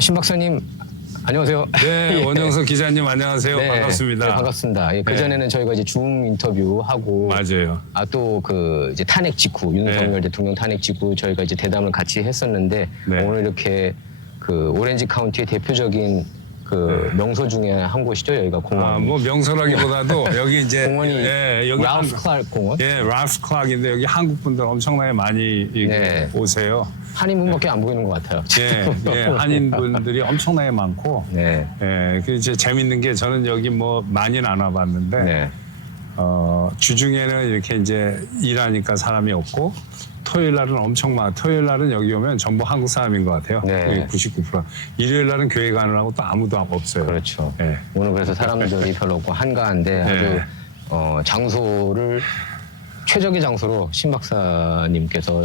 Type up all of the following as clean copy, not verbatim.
신 박사님 안녕하세요. 네, 예. 원영석 기자님 안녕하세요. 네, 반갑습니다. 네, 반갑습니다. 예, 그 전에는 저희가 이제 줌 인터뷰 하고 맞아요. 또 그 이제 탄핵 직후 윤석열 네. 대통령 탄핵 직후 저희가 이제 대담을 같이 했었는데 네. 오늘 이렇게 그 오렌지 카운티의 대표적인 그 명소 중에 한 곳이죠. 여기가 공원. 뭐 명소라기보다도 여기 이제 공원이 여기 라우스 클라크 공원. 라프스 클락인데 여기 한국 분들 엄청나게 많이 네. 오세요. 한인분밖에 안 보이는 것 같아요. 한인 분들이 엄청나게 많고. 네. 그 이제 재밌는 게 저는 여기 뭐 많이는 안 와봤는데 네. 주중에는 이렇게 이제 일하니까 사람이 없고 토요일 날은 엄청 많아. 토요일 날은 여기 오면 전부 한국 사람인 것 같아요. 네. 99%. 일요일 날은 교회 가느라고 또 아무도 없어요. 그렇죠. 네. 오늘 그래서 사람들이 별로 없고 한가한데 아주 장소를 최적의 장소로 신 박사님께서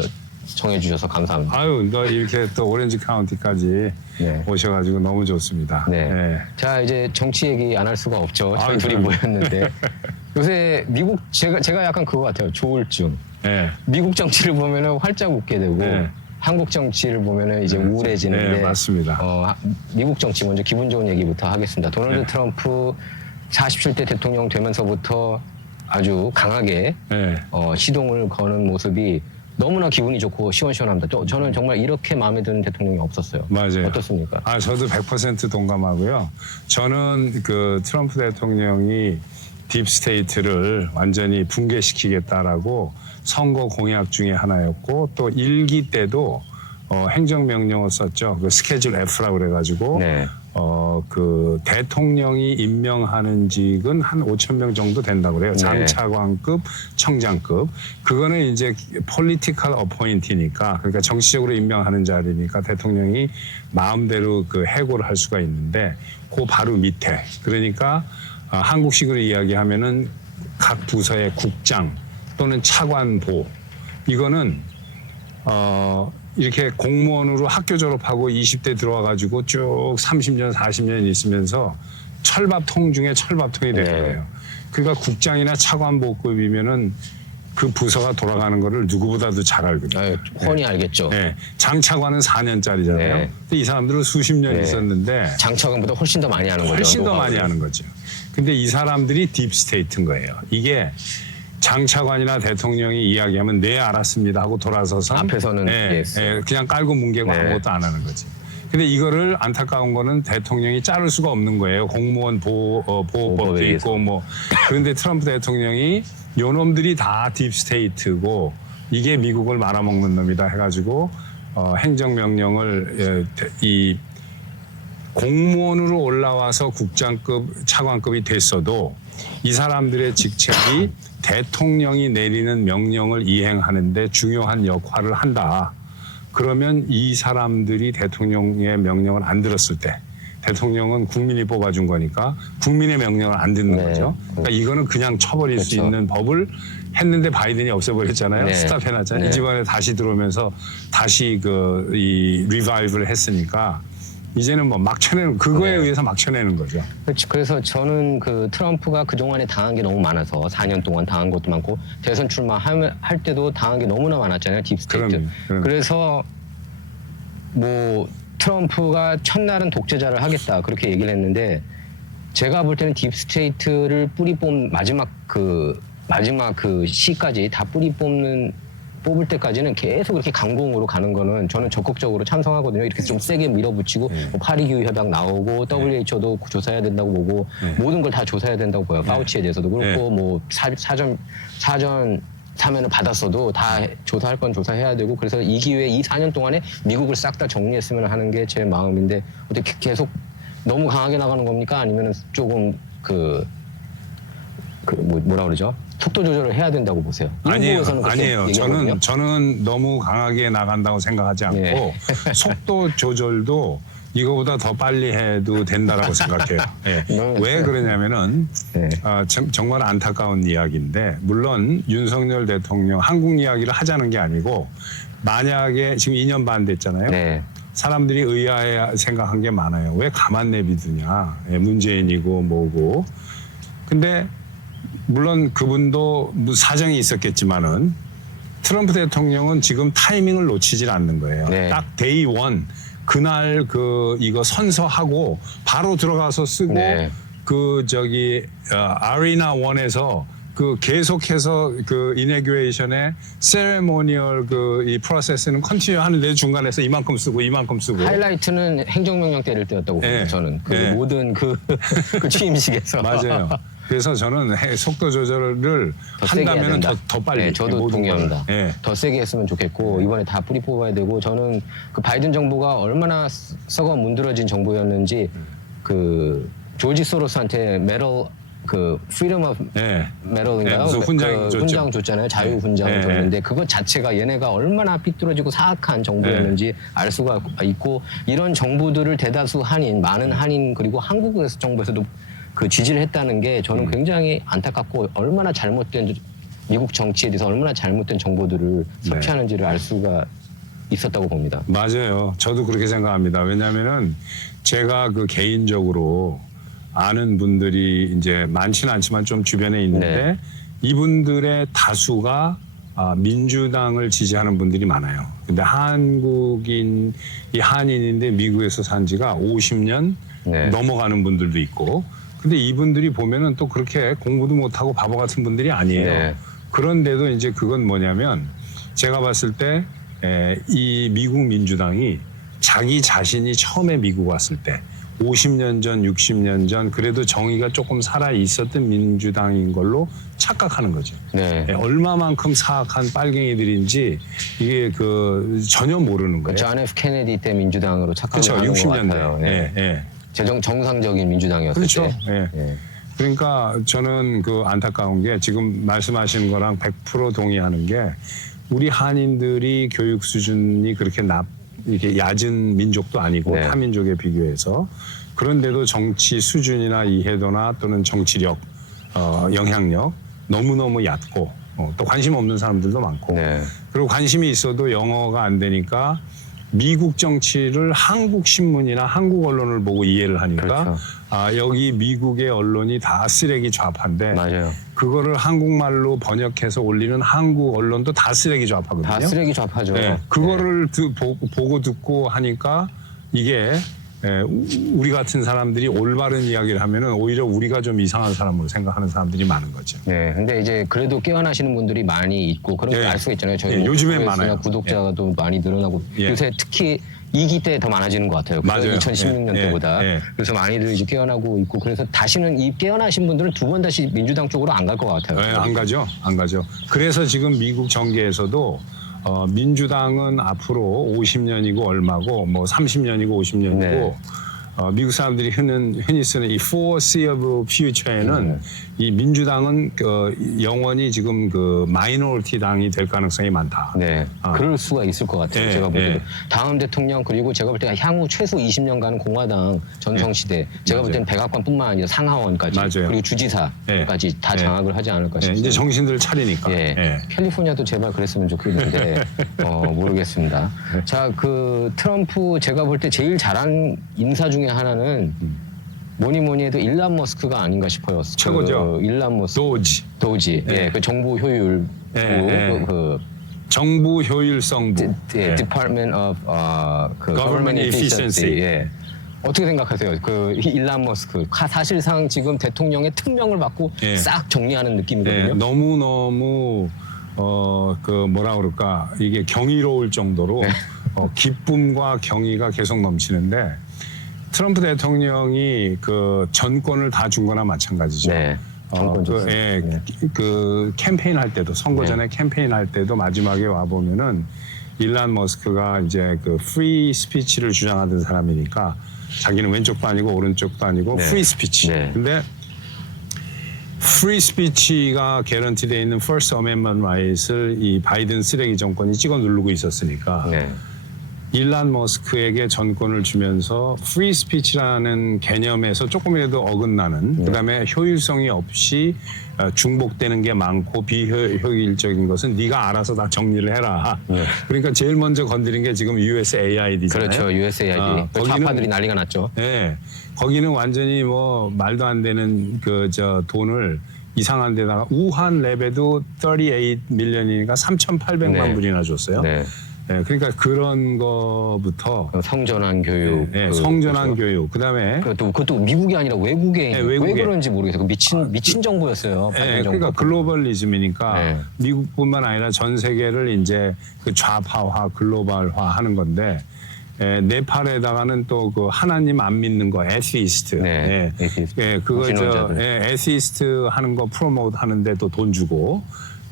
정해주셔서 감사합니다. 아유, 너 이렇게 또 오렌지 카운티까지 네. 오셔가지고 너무 좋습니다. 네. 자, 이제 정치 얘기 안 할 수가 없죠. 저희 둘이 그럼요. 모였는데. 요새 미국, 제가 약간 그거 같아요. 조울증. 네. 미국 정치를 보면은 활짝 웃게 되고, 네. 한국 정치를 보면은 이제 우울해지는데. 네, 맞습니다. 미국 정치 먼저 기분 좋은 얘기부터 하겠습니다. 도널드 네. 트럼프 47대 대통령 되면서부터 아주 강하게 시동을 거는 모습이 너무나 기분이 좋고 시원시원합니다. 저는 정말 이렇게 마음에 드는 대통령이 없었어요. 맞아요. 어떻습니까? 저도 100% 동감하고요. 저는 그 트럼프 대통령이 딥스테이트를 완전히 붕괴시키겠다라고 선거 공약 중에 하나였고 또 1기 때도 행정명령을 썼죠. 그 스케줄 F라고 그래가지고 네. 그 대통령이 임명하는 직은 한 5,000명 정도 된다고 그래요. 장차관급, 청장급. 그거는 이제 political appointee니까 그러니까 정치적으로 임명하는 자리니까 대통령이 마음대로 그 해고를 할 수가 있는데 그 바로 밑에 그러니까 한국식으로 이야기하면은 각 부서의 국장 또는 차관보 이거는 이렇게 공무원으로 학교 졸업하고 20대 들어와가지고 쭉 30년, 40년 있으면서 철밥통 중에 철밥통이 되는 거예요. 그러니까 국장이나 차관보급이면은 그 부서가 돌아가는 거를 누구보다도 잘 알거든요. 훤히 알겠죠. 네. 장차관은 4년짜리잖아요. 네. 근데 이 사람들은 수십 년 있었는데 장차관보다 훨씬 더 많이 하는 거죠. 훨씬 더 많이 하는 거죠. 근데 이 사람들이 딥스테이트인 거예요. 이게 장차관이나 대통령이 이야기하면 네 알았습니다 하고 돌아서서 앞에서는 그냥 깔고 뭉개고 아무것도 안 하는 거지. 근데 이거를 안타까운 거는 대통령이 자를 수가 없는 거예요. 공무원 보호법도 있고 뭐. 그런데 트럼프 대통령이 요놈들이 다 딥스테이트고 이게 미국을 말아먹는 놈이다 해가지고 행정명령을 이 공무원으로 올라와서 국장급, 차관급이 됐어도 이 사람들의 직책이 대통령이 내리는 명령을 이행하는데 중요한 역할을 한다. 그러면 이 사람들이 대통령의 명령을 안 들었을 때 대통령은 국민이 뽑아준 거니까 국민의 명령을 안 듣는 거죠. 그러니까 이거는 그냥 쳐버릴 수 있는 법을 했는데 바이든이 없애버렸잖아요. 스탑해놨잖아요. 이번에 다시 들어오면서 다시 이 리바이브를 했으니까 이제는 뭐 막 쳐내는 그거에 의해서 막 쳐내는 거죠. 그렇죠. 그래서 저는 그 트럼프가 그동안에 당한 게 너무 많아서 4년 동안 당한 것도 많고 대선 출마할 때도 당한 게 너무나 많았잖아요. 딥스테이트. 그래서 뭐 트럼프가 첫날은 독재자를 하겠다 그렇게 얘기를 했는데 제가 볼 때는 딥스테이트를 뿌리 뽑는 마지막 그 시까지 다 뽑을 때까지는 계속 이렇게 강공으로 가는 거는 저는 적극적으로 찬성하거든요. 이렇게 좀 세게 밀어붙이고 뭐 파리기후 협약 나오고 WHO도 조사해야 된다고 보고 모든 걸 다 조사해야 된다고 보여요. 파우치에 대해서도 그렇고 뭐 사전 사면을 받았어도 다 조사할 건 조사해야 되고 그래서 이 기회에 이 4년 동안에 미국을 싹 다 정리했으면 하는 게 제 마음인데 어떻게 계속 너무 강하게 나가는 겁니까? 아니면은 조금 뭐라 그러죠? 속도 조절을 해야 된다고 보세요. 아니에요. 저는 너무 강하게 나간다고 생각하지 않고 속도 조절도 이거보다 더 빨리 해도 된다라고 생각해요. 왜 그러냐면은 정말 안타까운 이야기인데 물론 윤석열 대통령 한국 이야기를 하자는 게 아니고 만약에 지금 2년 반 됐잖아요. 사람들이 의아해 생각한 게 많아요. 왜 가만 내비두냐. 문재인이고 뭐고. 근데 물론 그분도 사정이 있었겠지만은 트럼프 대통령은 지금 타이밍을 놓치질 않는 거예요. 딱 데이 원 그날 이거 선서하고 바로 들어가서 쓰고 네. 아리나 원에서 계속해서 이내규레이션의 세레모니얼 이 프로세스는 컨티뉴 하는데 중간에서 이만큼 쓰고 하이라이트는 행정명령 때릴 때였다고 봅니다. 네. 저는 네. 모든 그 취임식에서 맞아요. 그래서 저는 속도 조절을 더 세게 해야 한다면 된다. 더 빨리. 네, 저도 모든 동의합니다. 걸. 네. 더 세게 했으면 좋겠고 이번에 다 뿌리 뽑아야 되고 저는 그 바이든 정부가 얼마나 썩어 문드러진 정부였는지 그 조지 소로스한테 메럴 프리덤 오브 네. 메럴인가요? 네, 무슨 훈장 줬죠. 훈장 줬잖아요. 자유 훈장을 네. 줬는데 그것 자체가 얘네가 얼마나 삐뚤어지고 사악한 정부였는지 알 수가 있고 이런 정부들을 대다수 많은 한인 그리고 한국 정부에서도 그 지지를 했다는 게 저는 굉장히 안타깝고 얼마나 잘못된 미국 정치에 대해서 얼마나 잘못된 정보들을 섭취하는지를 알 수가 있었다고 봅니다. 맞아요. 저도 그렇게 생각합니다. 왜냐하면은 제가 개인적으로 아는 분들이 이제 많지는 않지만 좀 주변에 있는데 네. 이분들의 다수가 민주당을 지지하는 분들이 많아요. 근데 한인인데 미국에서 산 지가 50년 네. 넘어가는 분들도 있고 근데 이분들이 보면은 또 그렇게 공부도 못하고 바보 같은 분들이 아니에요. 네. 그런데도 이제 그건 뭐냐면 제가 봤을 때 이 미국 민주당이 자기 자신이 처음에 미국 왔을 때 50년 전, 60년 전 그래도 정의가 조금 살아 있었던 민주당인 걸로 착각하는 거죠. 네. 얼마만큼 사악한 빨갱이들인지 이게 전혀 모르는 거예요. 존 F 케네디 때 민주당으로 착각을 그렇죠. 하는 것 60년대. 같아요. 예. 예. 정상적인 민주당이었을 그렇죠. 때. 예. 예. 그러니까 저는 안타까운 게 지금 말씀하시는 거랑 100% 동의하는 게 우리 한인들이 교육 수준이 그렇게 이렇게 얕은 민족도 아니고 네. 타민족에 비교해서 그런데도 정치 수준이나 이해도나 또는 정치력, 영향력 너무너무 얕고 또 관심 없는 사람들도 많고 네. 그리고 관심이 있어도 영어가 안 되니까 미국 정치를 한국 신문이나 한국 언론을 보고 이해를 하니까 그렇죠. 여기 미국의 언론이 다 쓰레기 좌파인데 맞아요. 그거를 한국말로 번역해서 올리는 한국 언론도 다 쓰레기 좌파거든요. 다 쓰레기 좌파죠. 네, 그거를 보고 듣고 하니까 이게 우리 같은 사람들이 올바른 이야기를 하면은 오히려 우리가 좀 이상한 사람으로 생각하는 사람들이 많은 거죠. 네, 근데 이제 그래도 깨어나시는 분들이 많이 있고 그런 걸 예. 알 수가 있잖아요. 저희 예, 요즘엔 유튜브에서나 많아요. 구독자도 많이 늘어나고 예. 요새 특히 2기 때 더 많아지는 것 같아요. 맞아요. 2016년 예, 때보다. 예. 그래서 많이들 이제 깨어나고 있고 그래서 다시는 이 깨어나신 분들은 두 번 다시 민주당 쪽으로 안 갈 것 같아요. 네, 안 가죠. 그래서 지금 미국 정계에서도 민주당은 앞으로 50년이고 얼마고 뭐 30년이고 50년이고 네. 미국 사람들이 흔히 쓰는 이 foreseeable future에는 이 민주당은 영원히 지금 마이너리티 당이 될 가능성이 많다. 네, 그럴 수가 있을 것 같아요. 예, 제가 보기에도 예. 다음 대통령 그리고 제가 볼 때 향후 최소 20년간은 공화당 전성시대 제가 볼 때는 백악관뿐만 아니라 상하원까지 맞아요. 그리고 주지사까지 다 예. 장악을 하지 않을까 싶습니다. 이제 정신들을 차리니까. 예. 예. 캘리포니아도 제발 그랬으면 좋겠는데 모르겠습니다. 자, 트럼프 제가 볼 때 제일 잘한 인사 중에 하나는 뭐니 해도 일란 머스크가 아닌가 싶어요. 최고죠. 일란 머스크. 도지. 예. 예. 그 정부 효율. 예. 정부 효율성부. Department of Government Efficiency. 예. 어떻게 생각하세요? 일란 머스크 사실상 지금 대통령의 특명을 받고 예. 싹 정리하는 느낌이거든요. 네, 너무 뭐라 그럴까 이게 경이로울 정도로 기쁨과 경의가 계속 넘치는데 트럼프 대통령이 전권을 다 준 거나 마찬가지죠. 네. 정권 줬어요. 캠페인 할 때도 선거 전에 캠페인 할 때도 마지막에 와 보면은 일란 머스크가 이제 프리 스피치를 주장하던 사람이니까 자기는 왼쪽도 아니고 오른쪽도 아니고 네. 프리 스피치. 네. 근데 프리 스피치가 개런티되어 있는 First Amendment Rights를 이 바이든 쓰레기 정권이 찍어 누르고 있었으니까 네. 일란 머스크에게 전권을 주면서 프리 스피치라는 개념에서 조금이라도 어긋나는 그다음에 효율성이 없이 중복되는 게 많고 비효율적인 것은 네가 알아서 다 정리를 해라. 그러니까 제일 먼저 건드린 게 지금 USAID잖아요. 그렇죠. USAID. 좌파들이 난리가 났죠. 네, 거기는 완전히 뭐 말도 안 되는 돈을 이상한 데다가 우한 랩에도 38 밀리언이니까 3,800만 네. 불이나 줬어요. 네. 그러니까 그런 거부터 성전환 교육, 성전환 교육, 그다음에 그것도 미국이 아니라 외국에 외국에. 왜 그런지 모르겠어요. 미친 정부였어요. 그러니까 글로벌리즘이니까 미국뿐만 아니라 전 세계를 이제 그 좌파화, 글로벌화 하는 건데 네팔에다가는 또 그 하나님 안 믿는 거 에티스트, 그거 에티스트 하는 거 프로모트 하는데 또 돈 주고.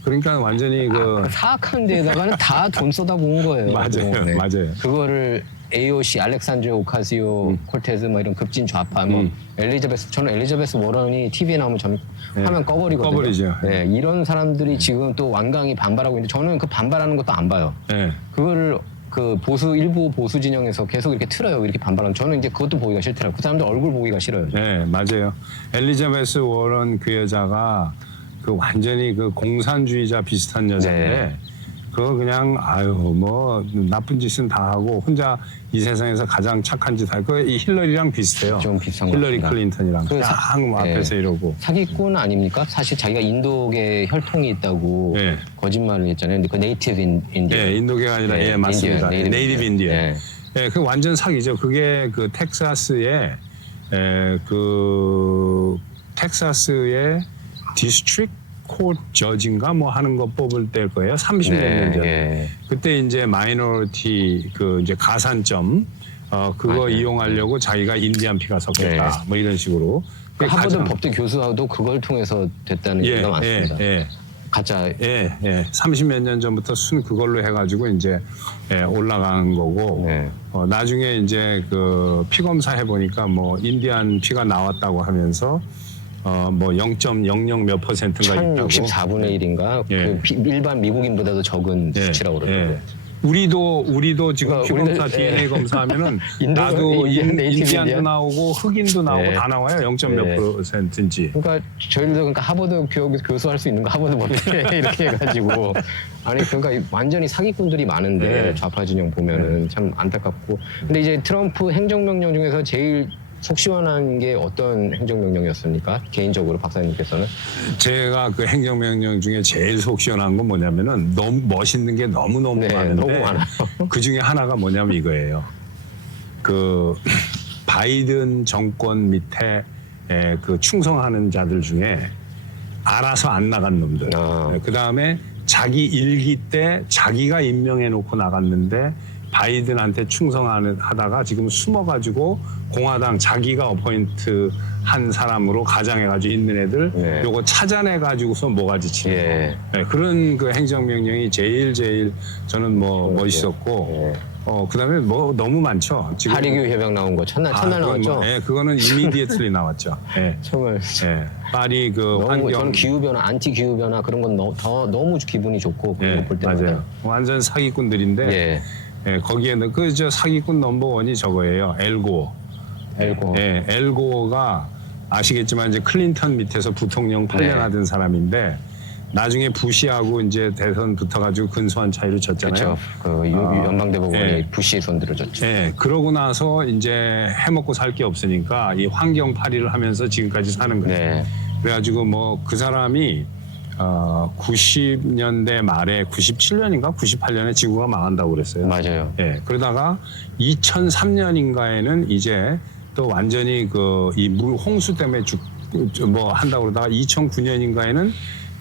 그러니까 완전히 사악한 데다가는 다 돈 쏟아부은 거예요. 맞아요, 맞아요. 그거를 AOC, 알렉산드리아 오카시오 콜테즈 뭐 이런 급진 좌파 저는 엘리자베스 워런이 TV에 나오면 저는 화면 꺼버리거든요. 꺼버리죠. 이런 사람들이 지금 또 완강히 반발하고 있는데 저는 그 반발하는 것도 안 봐요. 그거를 그 일부 보수 진영에서 계속 이렇게 틀어요. 이렇게 반발하는. 저는 이제 그것도 보기가 싫더라고요. 그 사람들 얼굴 보기가 싫어요. 네, 맞아요. 엘리자베스 워런 그 여자가 그 완전히 그 공산주의자 비슷한 여자인데 그거 그냥 뭐 나쁜 짓은 다 하고 혼자 이 세상에서 가장 착한 짓 하고 이 힐러리랑 비슷해요. 좀 비슷한 것 힐러리 같습니다. 클린턴이랑 딱 앞에서 이러고 사기꾼 아닙니까? 사실 자기가 인도계 혈통이 있다고 거짓말을 했잖아요. 근데 그 네이티브 인디언. 인도계가 아니라 맞습니다. 네이티브 인디언. 그 완전 사기죠. 그게 그 텍사스의 디스트릭 코트 저지인가 뭐 하는 거 뽑을 때일 거예요. 30몇 년 전에. 그때 이제 마이너리티 그 이제 가산점 그거 이용하려고 자기가 인디안 피가 섞였다. 뭐 이런 식으로. 하버드 법대 교수도 그걸 통해서 됐다는 얘기가 많습니다. 가짜. 30몇 년 전부터 그걸로 해가지고 이제 올라간 거고. 나중에 이제 그 피 검사 해보니까 뭐 인디안 피가 나왔다고 하면서 뭐 0.00 몇 %가 있다고. 1064분의 1인가? 그 일반 미국인보다도 적은 수치라고 그러더라고요. 우리도 지금 피 검사 DNA 검사하면은 나도 인디안도 나오고 흑인도 나오고 다 나와요. 0. 몇 %인지. 그러니까 저희도 그러니까 하버드 교수 할 수 있는 거 하버드 법대 이렇게 해가지고 그러니까 완전히 사기꾼들이 많은데 좌파 진영 보면은 참 안타깝고. 근데 이제 트럼프 행정명령 중에서 제일 속 시원한 게 어떤 행정명령이었습니까? 개인적으로 박사님께서는? 제가 그 행정명령 중에 제일 속 시원한 건 뭐냐면은 너무 멋있는 게 너무너무 많은데 너무 많아요. 그 중에 하나가 뭐냐면 이거예요. 그 바이든 정권 밑에 그 충성하는 자들 중에 알아서 안 나간 놈들. 그 다음에 자기 일기 때 자기가 임명해 놓고 나갔는데 바이든한테 충성하다가 지금 숨어가지고 공화당 자기가 어포인트 한 사람으로 가장해가지고 있는 애들 요거 찾아내가지고서 모가지 치는 그런 그 행정명령이 제일 저는 뭐 멋있었고 그다음에 뭐 너무 많죠. 지금 파리규 협약 나온 거 첫날 나왔죠. 그거는 immediately 나왔죠. 정말. 파리 그 환경. 저는 기후 변화, 안티 기후 변화 그런 건 너무 기분이 좋고 그런 거 볼 때마다. 맞아요. 완전 사기꾼들인데. 거기에는 저 사기꾼 넘버원이 저거예요. 엘고. 엘고가 아시겠지만 이제 클린턴 밑에서 부통령 8년 하던 사람인데 나중에 부시하고 이제 대선 붙어가지고 근소한 차이로 졌잖아요. 그렇죠. 그 연방대법원이 부시에 손들어졌죠. 그러고 나서 이제 해먹고 살 게 없으니까 이 환경 파리를 하면서 지금까지 사는 거예요. 그래가지고 뭐 그 사람이 90년대 말에 97년인가 98년에 지구가 망한다고 그랬어요. 맞아요. 그러다가 2003년인가에는 이제 또 완전히 그 이 물 홍수 때문에 뭐 한다고 그러다가 2009년인가에는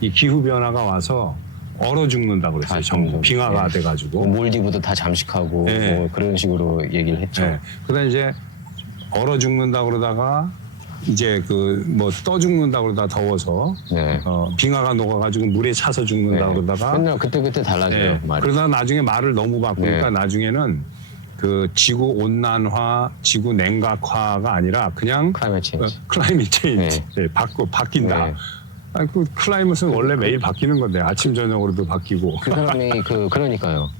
이 기후 변화가 와서 얼어 죽는다고 그랬어요. 전부 빙하가 돼가지고 몰디브도 다 잠식하고 뭐 그런 식으로 얘기를 했죠. 그다음 이제 얼어 죽는다고 그러다가 이제 그 뭐 떠 죽는다 그러다 더워서 빙하가 녹아가지고 물에 차서 죽는다 그러다가 맨날 그때 달라져요. 말이. 그러다 나중에 말을 너무 바꾸니까 나중에는 그 지구 온난화, 지구 냉각화가 아니라 그냥 클라이밋 체인지 바뀐다. 그 클라이밋은 원래 매일 바뀌는 건데 아침 저녁으로도 바뀌고. 그 사람이 그러니까요.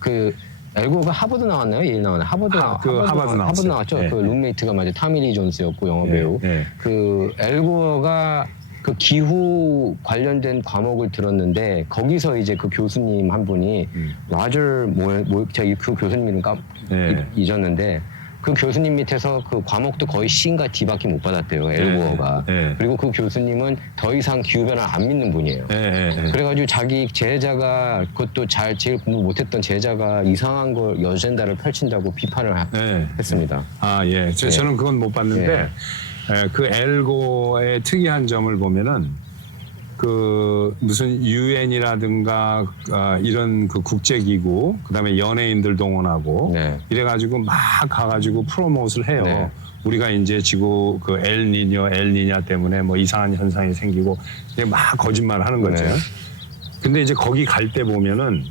엘고가 하버드 나왔나요? 예일 나왔나요? 하버드 나왔죠. 그 룸메이트가 맞아요. 타미리 존스였고 영화 배우. 그 엘고가 그 기후 관련된 과목을 들었는데 거기서 이제 그 교수님 한 분이 라저 제가 그 교수님 이름 잊었는데 그 교수님 밑에서 그 과목도 거의 C인가 D밖에 못 받았대요. 엘고어가. 그리고 그 교수님은 더 이상 기후변화를 안 믿는 분이에요. 그래가지고 자기 제자가 그것도 제일 공부 못했던 제자가 이상한 걸 여젠다를 펼친다고 비판을 했습니다. 아, 예. 저는 그건 못 봤는데 그 엘고의 특이한 점을 보면은 그 무슨 유엔이라든가 이런 그 국제기구 그다음에 연예인들 동원하고 이래가지고 막 가가지고 프로모트를 해요. 우리가 이제 지구 그 엘니뇨 때문에 뭐 이상한 현상이 생기고 막 거짓말을 하는 거죠. 근데 이제 거기 갈 때 보면은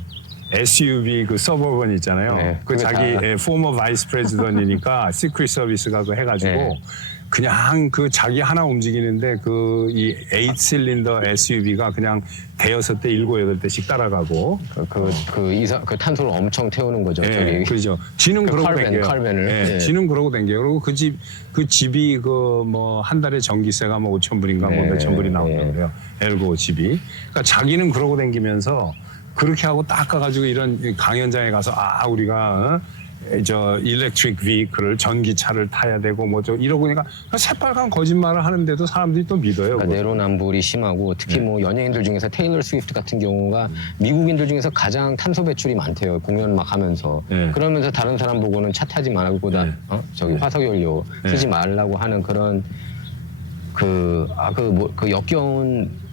SUV 그 서버번 있잖아요. 그 자기 포머 바이스 프레지던이니까 시크릿 서비스가 그 해가지고 그냥 그 자기 하나 움직이는데 그 이 8실린더 SUV가 그냥 대여섯 대 7, 8대씩 따라가고 그 탄소를 엄청 태우는 거죠. 저기. 그렇죠. 지는 그러고 댕겨요. 칼벤을. 지는 그러고 댕겨요. 그리고 그 집이 그 뭐 한 달에 전기세가 뭐 5,000불인가 뭐 몇천 불이 나온다고 그래요. 엘고 집이. 그러니까 자기는 그러고 댕기면서 그렇게 하고 딱 가가지고 이런 강연장에 가서 우리가 저 일렉트릭 비클을 전기차를 타야 되고 뭐 저 이러고 그러니까 새빨간 거짓말을 하는데도 사람들이 또 믿어요. 그러니까 내로남불이 심하고 특히 뭐 연예인들 중에서 테일러 스위프트 같은 경우가 미국인들 중에서 가장 탄소 배출이 많대요. 공연 막 하면서. 그러면서 다른 사람 보고는 차 타지 말고 저기 화석연료 쓰지 말라고 하는 그런 그 역겨운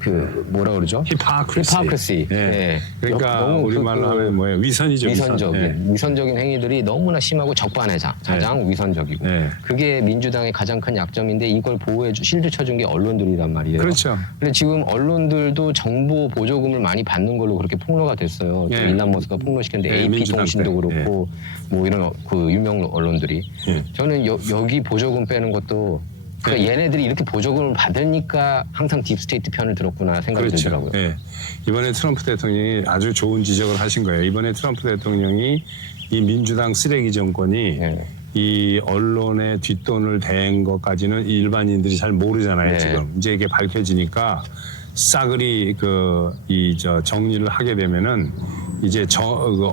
그 뭐라 그러죠? 히포크리시. 그러니까 우리말로 하면 뭐예요? 위선이죠. 위선적인 행위들이 너무나 심하고 적반하장 위선적이고. 그게 민주당의 가장 큰 약점인데 이걸 실드 쳐준 게 언론들이란 말이에요. 그렇죠. 근데 지금 언론들도 정보 보조금을 많이 받는 걸로 그렇게 폭로가 됐어요. 일란 머스크가 폭로시켰는데 AP 통신도 그렇고 뭐 이런 그 유명 언론들이. 저는 여기 보조금 빼는 것도 그러니까 얘네들이 이렇게 보조금을 받으니까 항상 딥스테이트 편을 들었구나 생각이 들더라고요. 이번에 트럼프 대통령이 아주 좋은 지적을 하신 거예요. 이번에 트럼프 대통령이 이 민주당 쓰레기 정권이 이 언론의 뒷돈을 댄 것까지는 일반인들이 잘 모르잖아요. 지금 이제 이게 밝혀지니까 싸그리 정리를 하게 되면은 이제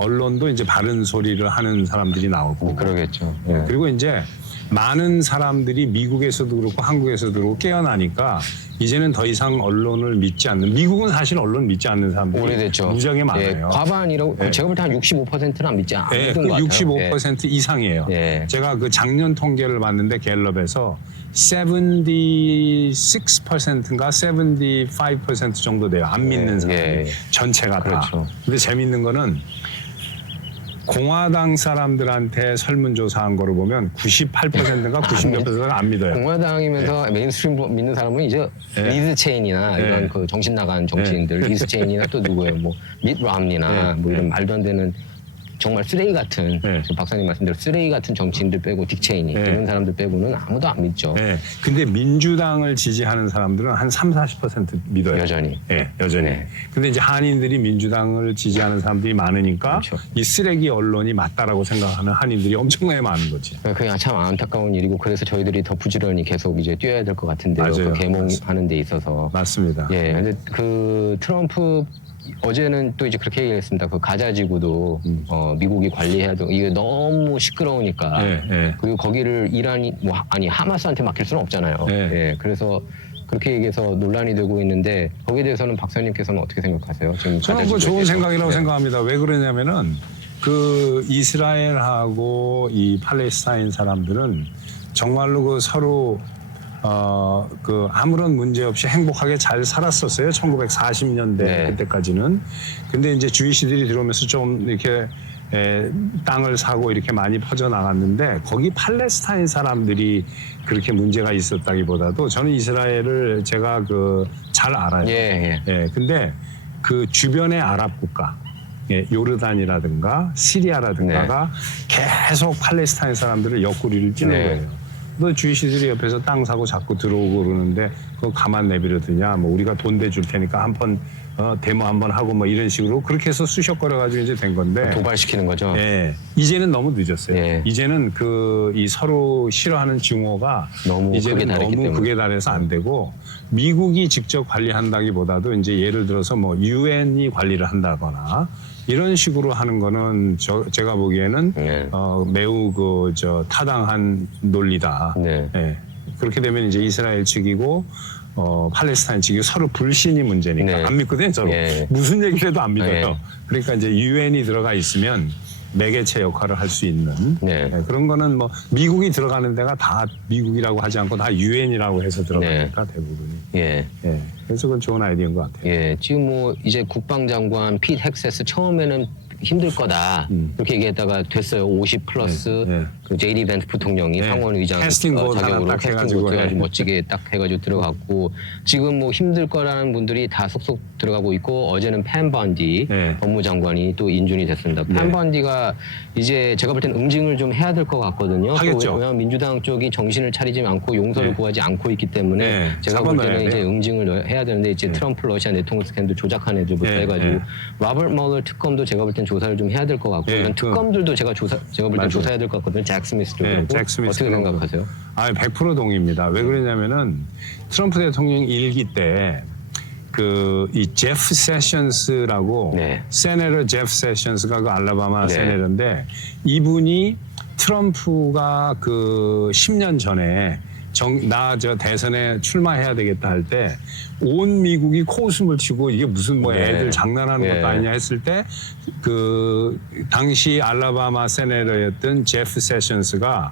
언론도 이제 바른 소리를 하는 사람들이 나오고 그러겠죠. 그리고 이제 많은 사람들이 미국에서도 그렇고 한국에서도 그렇고 깨어나니까 이제는 더 이상 언론을 믿지 않는, 미국은 사실 언론 믿지 않는 사람들이 오래됐죠. 무지하게 많아요. 과반이라고 제가 볼 때 한 65%는 안 믿지 않는 것 같아요. 65% 이상이에요. 제가 그 작년 통계를 봤는데 갤럽에서 76%인가 75% 정도 돼요. 안 믿는 사람이 전체가 다. 근데 재밌는 거는 공화당 사람들한테 설문조사한 거를 보면 98%인가 90%가 안 믿어요. 공화당이면서 메인스트림 믿는 사람은 이제 리즈 체인이나 이런 그 정신 나간 정치인들, 리즈 체인이나 또 누구예요? 뭐 밋 롬니나 뭐 이런 말도 안 되는 정말 쓰레기 같은 박사님 말씀대로 쓰레기 같은 정치인들 빼고 딕 체인이 이런 사람들 빼고는 아무도 안 믿죠. 근데 민주당을 지지하는 사람들은 한 30-40% 믿어요. 여전히. 여전히. 근데 이제 한인들이 민주당을 지지하는 사람들이 많으니까 이 쓰레기 언론이 맞다라고 생각하는 한인들이 엄청나게 많은 거지. 그게 참 안타까운 일이고 그래서 저희들이 더 부지런히 계속 이제 뛰어야 될 것 같은데요. 그 계몽하는 데 있어서. 맞습니다. 근데 그 트럼프 어제는 또 이제 그렇게 얘기했습니다. 그 가자 지구도 미국이 관리해야 되고 이게 너무 시끄러우니까 그리고 거기를 이란이 하마스한테 맡길 수는 없잖아요. 그래서 그렇게 얘기해서 논란이 되고 있는데 거기에 대해서는 박사님께서는 어떻게 생각하세요? 지금 저는 그거 좋은 생각이라고 생각합니다. 왜 그러냐면은 그 이스라엘하고 이 팔레스타인 사람들은 정말로 그 서로 그 아무런 문제 없이 행복하게 잘 살았었어요. 1940년대 그때까지는. 근데 이제 주이시들이 들어오면서 좀 이렇게 땅을 사고 이렇게 많이 퍼져 나갔는데 거기 팔레스타인 사람들이 그렇게 문제가 있었다기보다도 저는 이스라엘을 제가 잘 알아요. 근데 그 주변의 아랍 국가 요르단이라든가 시리아라든가가 계속 팔레스타인 사람들을 옆구리를 찌는 거예요. 너 주이시들이 옆에서 땅 사고 자꾸 들어오고 그러는데 그거 가만 내버려두냐? 뭐 우리가 돈 대줄 테니까 한번 데모 한번 하고 뭐 이런 식으로 그렇게 해서 쑤셔거려가지고 이제 된 건데 도발시키는 거죠. 이제는 너무 늦었어요. 이제는 이 서로 싫어하는 증오가 이제는 너무 극에 달해서 안 되고 미국이 직접 관리한다기보다도 이제 예를 들어서 뭐 유엔이 관리를 한다거나 이런 식으로 하는 거는 제가 보기에는 네. 매우 타당한 논리다. 네. 예. 그렇게 되면 이제 이스라엘 측이고 팔레스타인 측이 서로 불신이 문제니까 네. 안 믿거든요. 서로 네. 무슨 얘기를 해도 안 믿어요. 네. 그러니까 이제 유엔이 들어가 있으면 매개체 역할을 할 수 있는 네. 그런 거는 뭐 미국이 들어가는 데가 다 미국이라고 하지 않고 다 유엔이라고 해서 들어가니까 대부분이. 예. 예. 그래서 그건 좋은 아이디어인 것 같아요. 예, 지금 뭐 이제 국방장관 핏 헥세스 처음에는 힘들 거다 그렇게 얘기했다가 됐어요. 50 플러스 네. 그 JD 벤트 부통령이 네. 상원 의장 캐스팅 보트 하나 자격으로 딱 캐스팅 해가지고, 보트 해가지고 네. 멋지게 딱 해가지고 들어갔고 지금 뭐 힘들 거라는 분들이 다 속속 들어가고 있고 어제는 팬 번디 네. 법무장관이 또 인준이 됐습니다. 팬 네. 번디가 이제 제가 볼 땐 응징을 좀 해야 될 것 같거든요. 하겠죠. 왜냐하면 민주당 쪽이 정신을 차리지 않고 용서를 네. 구하지 않고 있기 때문에 네. 제가 볼 때는 잡아넣어야 이제 돼요. 응징을 해야 되는데 이제 트럼프 러시아 네트워크 스캔들 조작한 애들부터 네. 해가지고 네. 로버트 멀러 특검도 제가 볼 땐 조사를 좀 해야 될 것 같고 네. 이런 특검들도 제가 볼 땐 맞아요. 조사해야 될 것 같거든요. 잭 스미스도 네, 그렇고 잭 스미스 어떻게 그런 생각하세요? 100% 동의입니다. 왜 그러냐면은 트럼프 대통령 일기 때 이 제프 세션스라고 네. 세네터 제프 세션스가 그 알라바마 네. 세네터인데 이분이 트럼프가 10년 전에 나 대선에 출마해야 되겠다 할 때 온 미국이 코웃음을 치고 이게 무슨 뭐 네. 애들 장난하는 네. 것도 아니냐 했을 때 당시 알라바마 세네터였던 제프 세션스가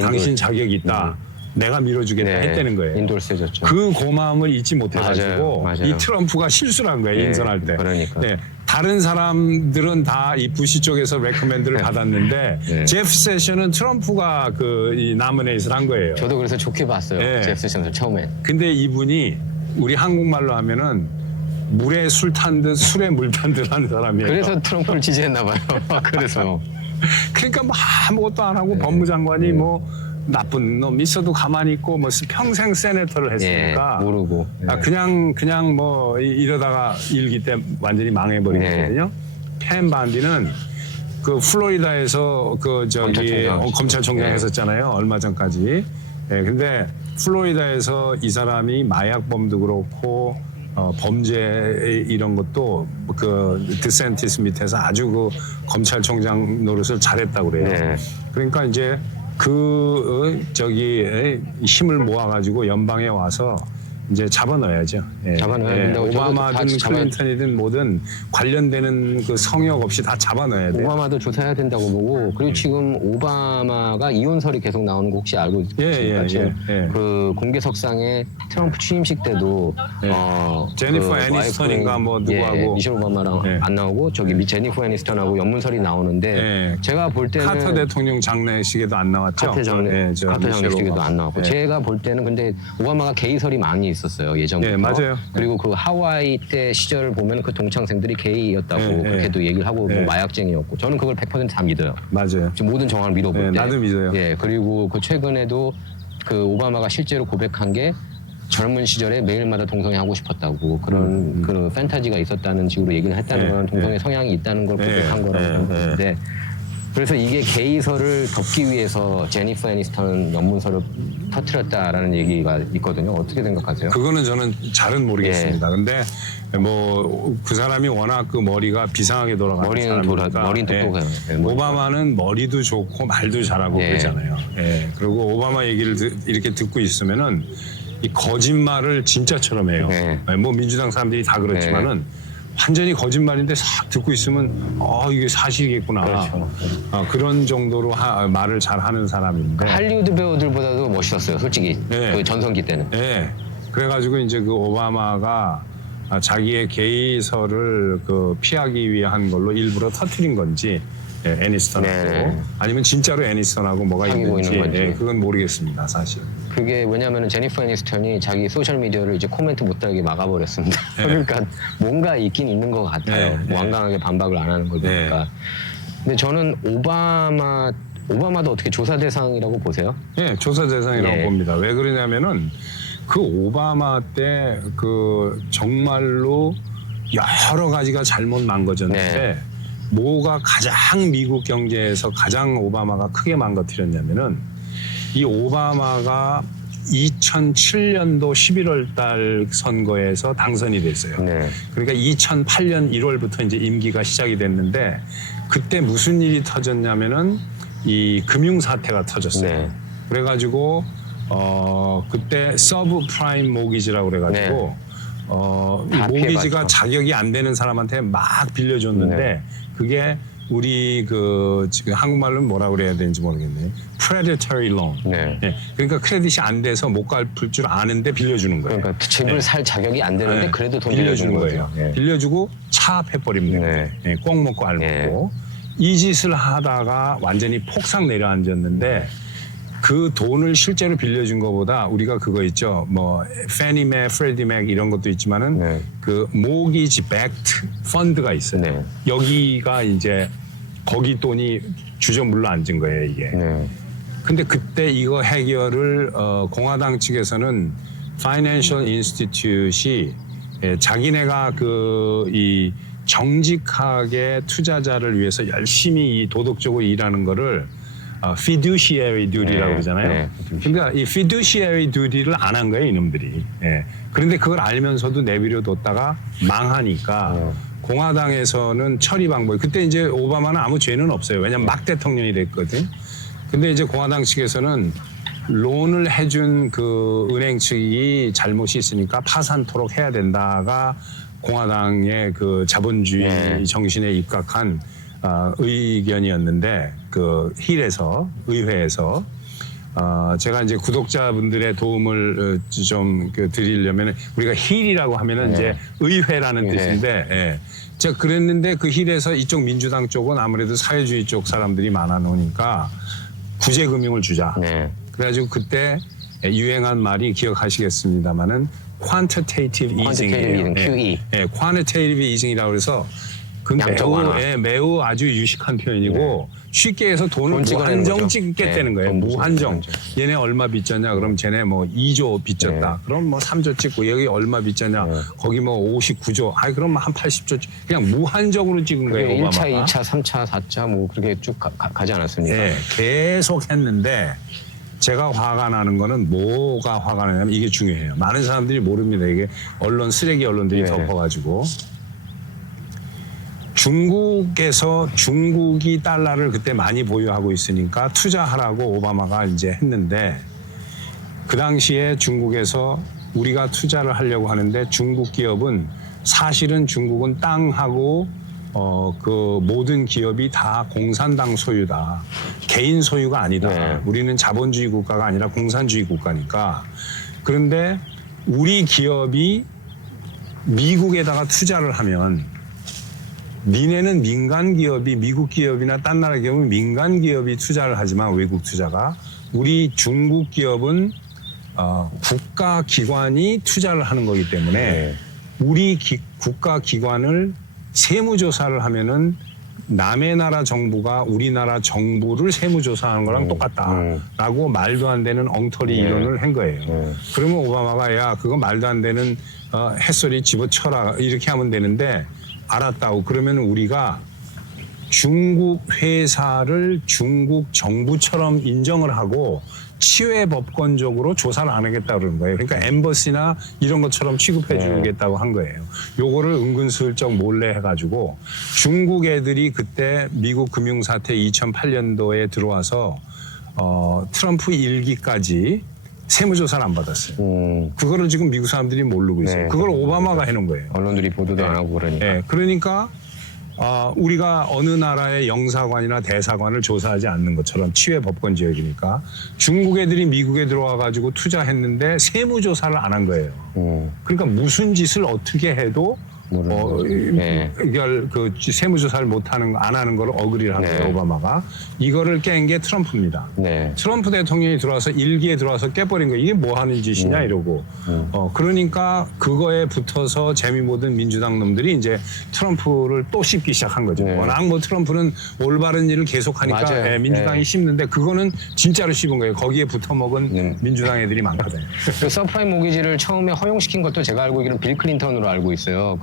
당신 자격이 있다. 내가 밀어주겠다 했다는 거예요. 인도를 세졌죠. 그 고마움을 잊지 못해가지고 맞아요. 이 트럼프가 실수를 한 거예요. 네, 인선할 때. 그러니까. 네, 다른 사람들은 다 이 부시 쪽에서 레코멘드를 받았는데 네. 제프 세션은 트럼프가 이 나무네잇을 한 거예요. 저도 그래서 좋게 봤어요. 네. 제프 세션스 처음에. 근데 이분이 우리 한국말로 하면은 물에 술 탄 듯 술에 물 탄 듯 하는 사람이에요. 그래서 트럼프를 지지했나 봐요. 그래서. 그러니까 뭐 아무것도 안 하고 법무장관이 뭐 나쁜 놈 있어도 가만히 있고 뭐 평생 세네터를 했으니까 예, 모르고. 그냥 뭐 이러다가 일기 때 완전히 망해버리거든요. 팬 반디는 플로리다에서 검찰총장 네. 했었잖아요. 얼마 전까지. 예, 근데 플로리다에서 이 사람이 마약범도 그렇고 범죄 이런 것도 드센티스 밑에서 아주 검찰총장 노릇을 잘했다고 그래요. 네. 그러니까 이제 힘을 모아가지고 연방에 와서 이제 잡아넣어야죠. 예. 잡아넣어야 된다고 오바마든 저도 다 클린턴이든 뭐든 관련되는 성역 없이 다 잡아넣어야 돼요. 오바마도 조사해야 된다고 보고 그리고 지금 오바마가 이혼설이 계속 나오는 거 혹시 알고 있습니까? 지금 그 공개석상에 트럼프 취임식 때도 제니퍼 애니스턴인가 뭐 누구하고 미셸 오바마랑 안 나오고 제니퍼 애니스턴하고 연문설이 나오는데 제가 볼 때는 카터 대통령 장례식에도 안 나왔죠. 카터 장례식에도 안 나왔고 제가 볼 때는 근데 오바마가 게이설이 많이 있었어요 예전부터. 맞아요. 그리고 그 하와이 때 시절을 보면 그 동창생들이 게이였다고 그렇게도 얘기를 하고 뭐 마약쟁이였고 저는 그걸 100% 다 믿어요. 맞아요. 지금 모든 정황을 믿어볼 때. 나도 믿어요. 예 그리고 그 최근에도 그 오바마가 실제로 고백한 게 젊은 시절에 매일마다 동성애 하고 싶었다고 그런 그 판타지가 있었다는 식으로 얘기를 했다는 건 동성애 성향이 있다는 걸 고백한 거라고 보는데. 그래서 이게 게이설을 덮기 위해서 제니퍼 애니스턴 연문설을 터뜨렸다라는 얘기가 있거든요. 어떻게 생각하세요? 그거는 저는 잘은 모르겠습니다. 근데 뭐 그 사람이 워낙 머리가 비상하게 돌아가는 사람이니까 머리는 똑똑해요. 오바마는 머리도 좋고 말도 잘하고 그러잖아요. 그리고 오바마 얘기를 이렇게 듣고 있으면은 이 거짓말을 진짜처럼 해요. 뭐 민주당 사람들이 다 그렇지만은 완전히 거짓말인데 싹 듣고 있으면 이게 사실이겠구나. 그렇죠. 그런 정도로 말을 잘하는 사람인데 할리우드 배우들보다도 멋있었어요. 솔직히 그 전성기 때는. 그래가지고 이제 그 오바마가 자기의 게이설을 피하기 위한 걸로 일부러 터뜨린 건지 애니스턴하고 아니면 진짜로 애니스턴하고 뭐가 있는지 그건 모르겠습니다. 사실. 그게 왜냐하면 제니퍼 애니스턴이 자기 소셜 미디어를 이제 코멘트 못하게 막아버렸습니다. 그러니까 뭔가 있긴 있는 것 같아요. 완강하게 반박을 안 하는 걸 보니까. 근데 저는 오바마도 어떻게 조사 대상이라고 보세요? 조사 대상이라고 봅니다. 왜 그러냐면은 그 오바마 때 정말로 여러 가지가 잘못 망가졌는데 뭐가 가장 미국 경제에서 가장 오바마가 크게 망가뜨렸냐면은 이 오바마가 2007년도 11월 달 선거에서 당선이 됐어요. 네. 그러니까 2008년 1월부터 이제 임기가 시작이 됐는데 그때 무슨 일이 터졌냐면은 이 금융 사태가 터졌어요. 네. 그래가지고 그때 서브 프라임 모기지라고 그래가지고 이 다 모기지가 피해봤죠. 자격이 안 되는 사람한테 막 빌려줬는데 네. 그게 우리 지금 한국말로는 뭐라고 그래야 되는지 모르겠네. predatory loan. 네. 예, 그러니까 크레딧이 안 돼서 못 갚을 줄 아는데 빌려주는 거예요. 그러니까 집을 살 자격이 안 되는데 네. 그래도 돈 빌려주는 거예요. 네. 빌려주고 차압해버리면 되는 거예요. 예, 꼭 먹고 알 먹고. 이 짓을 하다가 완전히 폭삭 내려앉았는데 그 돈을 실제로 빌려준 것보다 우리가 그거 있죠. 뭐 페니맥, 프레디맥 이런 것도 있지만은 네. 그 모기지 백트 펀드가 있어요. 네. 여기가 이제 거기 돈이 주저물러 앉은 거예요, 이게. 네. 근데 그때 이거 해결을 공화당 측에서는 Financial Institute이 자기네가 이 정직하게 투자자를 위해서 열심히 이 도덕적으로 일하는 거를 fiduciary duty라고 네, 그러잖아요. 네. 그러니까 이 fiduciary duty를 안 한 거예요, 이놈들이. 예. 그런데 그걸 알면서도 내버려 뒀다가 망하니까 공화당에서는 처리 방법이 그때 이제 오바마는 아무 죄는 없어요. 왜냐면 막 대통령이 됐거든. 근데 이제 공화당 측에서는 론을 해준 그 은행 측이 잘못이 있으니까 파산토록 해야 된다가 공화당의 그 자본주의 정신에 입각한 의견이었는데 그 힐에서 의회에서 제가 이제 구독자분들의 도움을 좀 드리려면 우리가 힐이라고 하면은 이제 의회라는 뜻인데 제가 그랬는데 그 힐에서 이쪽 민주당 쪽은 아무래도 사회주의 쪽 사람들이 많아 놓으니까 구제금융을 주자. 네. 그래가지고 그때 유행한 말이 기억하시겠습니다마는 quantitative easing이에요. QE. quantitative easing이라고 해서 그 양적 완화. 매우 아주 유식한 표현이고 쉽게 해서 돈을 돈 찍어내는 무한정 거죠. 찍겠다는 거예요. 돈 무한정. 무한정. 얘네 얼마 빚졌냐? 그럼 쟤네 뭐 2조 빚졌다. 그럼 뭐 3조 찍고 여기 얼마 빚졌냐? 거기 뭐 59조. 아이 그럼 한 80조. 그냥 무한정으로 찍은 거예요. 1차, 오바마가. 2차, 3차, 4차 뭐 그렇게 쭉 가지 않았습니까? 네, 계속 했는데 제가 화가 나는 거는 뭐가 화가 나냐면 이게 중요해요. 많은 사람들이 모릅니다. 이게 쓰레기 언론들이 덮어가지고 중국이 달러를 그때 많이 보유하고 있으니까 투자하라고 오바마가 이제 했는데 그 당시에 중국에서 우리가 투자를 하려고 하는데 중국 기업은 사실은 중국은 땅하고 그 모든 기업이 다 공산당 소유다. 개인 소유가 아니다. 네. 우리는 자본주의 국가가 아니라 공산주의 국가니까. 그런데 우리 기업이 미국에다가 투자를 하면 니네는 민간 기업이 미국 기업이나 딴 나라 기업은 민간 기업이 투자를 하지만 외국 투자가 우리 중국 기업은 국가 기관이 투자를 하는 거기 때문에 우리 국가 기관을 세무조사를 하면은 남의 나라 정부가 우리나라 정부를 세무조사하는 거랑 똑같다라고 말도 안 되는 엉터리 이론을 한 거예요. 그러면 오바마가 야 그거 말도 안 되는 햇소리 집어쳐라 이렇게 하면 되는데 알았다고 그러면 우리가 중국 회사를 중국 정부처럼 인정을 하고 치외 법권적으로 조사를 안 하겠다고 그러는 거예요. 그러니까 엠버시나 이런 것처럼 취급해 주겠다고 한 거예요. 요거를 은근슬쩍 몰래 해가지고 중국 애들이 그때 미국 금융사태 2008년도에 들어와서 트럼프 1기까지 세무조사를 안 받았어요. 그거를 지금 미국 사람들이 모르고 있어요. 그걸 오바마가 해놓은 거예요. 언론들이 보도도 안 하고 그러니까. 네, 그러니까 우리가 어느 나라의 영사관이나 대사관을 조사하지 않는 것처럼 치외 법권 지역이니까 중국 애들이 미국에 들어와 가지고 투자했는데 세무조사를 안 한 거예요. 그러니까 무슨 짓을 어떻게 해도 이걸 그 세무조사를 안 하는 걸 어그리를 하는 거예요. 오바마가 이거를 깬 게 트럼프입니다. 트럼프 대통령이 들어와서 1기에 들어와서 깨버린 거예요. 이게 뭐 하는 짓이냐 이러고 그러니까 그거에 붙어서 재미 보던 민주당 놈들이 이제 트럼프를 또 씹기 시작한 거죠. 워낙 뭐 트럼프는 올바른 일을 계속하니까 민주당이 씹는데 그거는 진짜로 씹은 거예요. 거기에 붙어먹은 민주당 애들이 많거든요. 그 서프라임 모기지를 처음에 허용시킨 것도 제가 알고 있기로는 빌 클린턴으로 알고 있어요.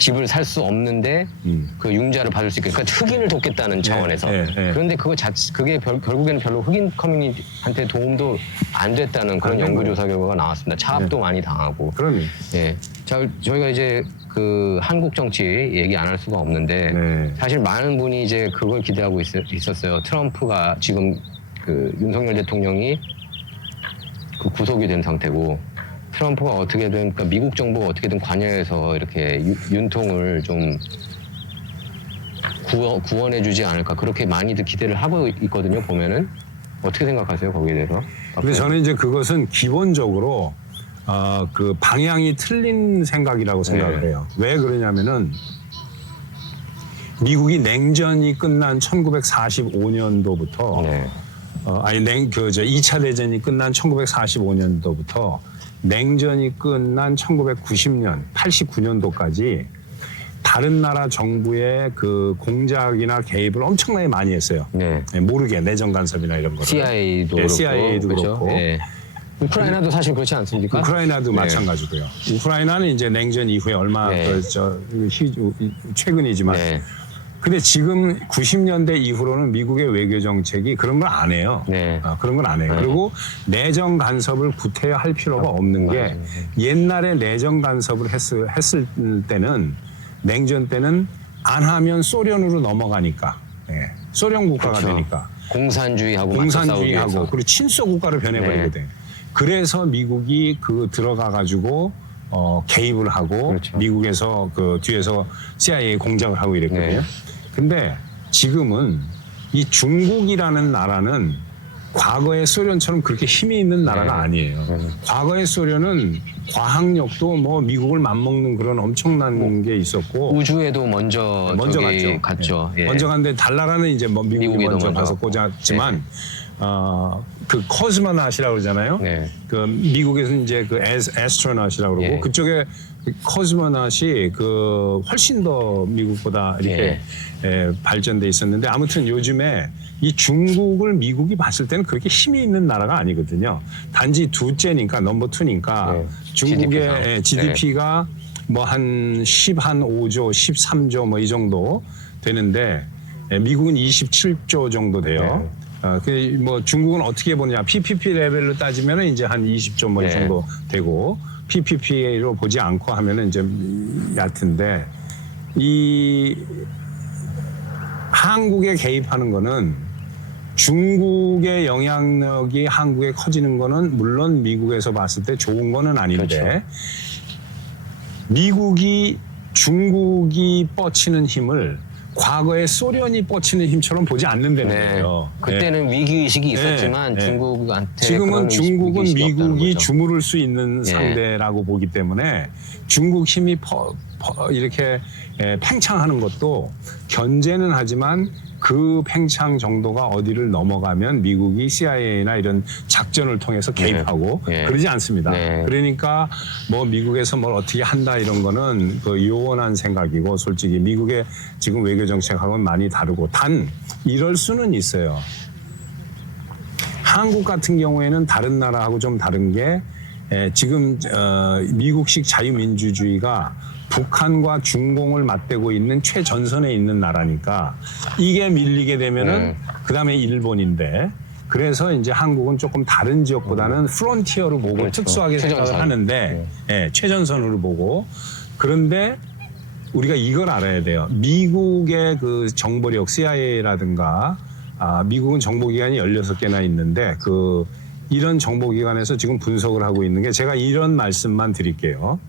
집을 살 수 없는데 그 융자를 받을 수 있게 그러니까 흑인을 돕겠다는 차원에서 그런데 그게 결국에는 별로 흑인 커뮤니티한테 도움도 안 됐다는 그런 연구조사 결과가 나왔습니다. 차압도 많이 당하고. 그러니. 예. 자, 저희가 이제 그 한국 정치 얘기 안 할 수가 없는데 사실 많은 분이 이제 그걸 기대하고 있었어요. 트럼프가 지금 그 윤석열 대통령이 그 구속이 된 상태고 트럼프가 어떻게든 그러니까 미국 정부가 어떻게든 관여해서 이렇게 윤통을 좀 구원해주지 않을까 그렇게 많이들 기대를 하고 있거든요. 보면은 어떻게 생각하세요 거기에 대해서? 근데 저는 이제 그것은 기본적으로 그 방향이 틀린 생각이라고 생각을 해요. 왜 그러냐면은 미국이 냉전이 끝난 1945년도부터 아니 2차 대전이 끝난 1945년도부터 냉전이 끝난 1990년, 89년도까지 다른 나라 정부의 그 공작이나 개입을 엄청나게 많이 했어요. 모르게 내정 간섭이나 이런 거를. CIA도 그렇고. CIA도 그렇죠? 그렇고. 우크라이나도 사실 그렇지 않습니까? 우크라이나도 마찬가지고요. 우크라이나는 이제 냉전 이후에 얼마 최근이지만. 근데 지금 90년대 이후로는 미국의 외교 정책이 그런 걸 안 해요. 그런 건 안 해요. 그리고 내정 간섭을 구태여 할 필요가 없는 게 옛날에 내정 간섭을 했을 때는 냉전 때는 안 하면 소련으로 넘어가니까 소련 국가가 되니까 공산주의하고 그리고 친소 국가로 변해버리거든요. 그래서 미국이 들어가 가지고 개입을 하고 미국에서 그 뒤에서 CIA 공작을 하고 이랬거든요. 근데 지금은 이 중국이라는 나라는 과거의 소련처럼 그렇게 힘이 있는 나라가 아니에요. 과거의 소련은 과학력도 뭐 미국을 맞먹는 그런 엄청난 게 있었고 우주에도 먼저 갔죠. 먼저 갔는데 달나라는 이제 뭐 미국이 먼저 가서 꽂았지만 그 코스모나ut이라고 그러잖아요. 그 미국에서는 이제 그 에스트로나ut이라고 그러고 그쪽에 코스모나ut이 그 훨씬 더 미국보다 이렇게 발전돼 있었는데 아무튼 요즘에 이 중국을 미국이 봤을 때는 그렇게 힘이 있는 나라가 아니거든요. 단지 둘째니까 넘버 2니까 중국의 GDP가 뭐 한 15조, 13조 뭐 이 정도 되는데 미국은 27조 정도 돼요. 뭐 중국은 어떻게 보느냐 PPP 레벨로 따지면은 이제 한 20조 뭐 이 정도 되고 PPP로 보지 않고 하면은 이제 얕은데 이 한국에 개입하는 거는 중국의 영향력이 한국에 커지는 거는 물론 미국에서 봤을 때 좋은 거는 아닌데 미국이 중국이 뻗치는 힘을 과거에 소련이 뻗치는 힘처럼 보지 않는다는 거예요. 그때는 위기의식이 있었지만 중국한테 지금은 중국은 미국이 주무를 수 있는 상대라고 보기 때문에 중국 힘이 이렇게 팽창하는 것도 견제는 하지만 그 팽창 정도가 어디를 넘어가면 미국이 CIA나 이런 작전을 통해서 개입하고 그러지 않습니다. 그러니까 뭐 미국에서 뭘 어떻게 한다 이런 거는 그 요원한 생각이고 솔직히 미국의 지금 외교 정책하고는 많이 다르고 단 이럴 수는 있어요. 한국 같은 경우에는 다른 나라하고 좀 다른 게 지금 미국식 자유민주주의가 북한과 중공을 맞대고 있는 최전선에 있는 나라니까 이게 밀리게 되면은 그다음에 일본인데 그래서 이제 한국은 조금 다른 지역보다는 프론티어로 보고 특수하게 생각을 하는데 최전선으로 보고 그런데 우리가 이걸 알아야 돼요. 미국의 그 정보력 CIA라든가 미국은 정보기관이 16개나 있는데 이런 정보기관에서 지금 분석을 하고 있는 게 제가 이런 말씀만 드릴게요.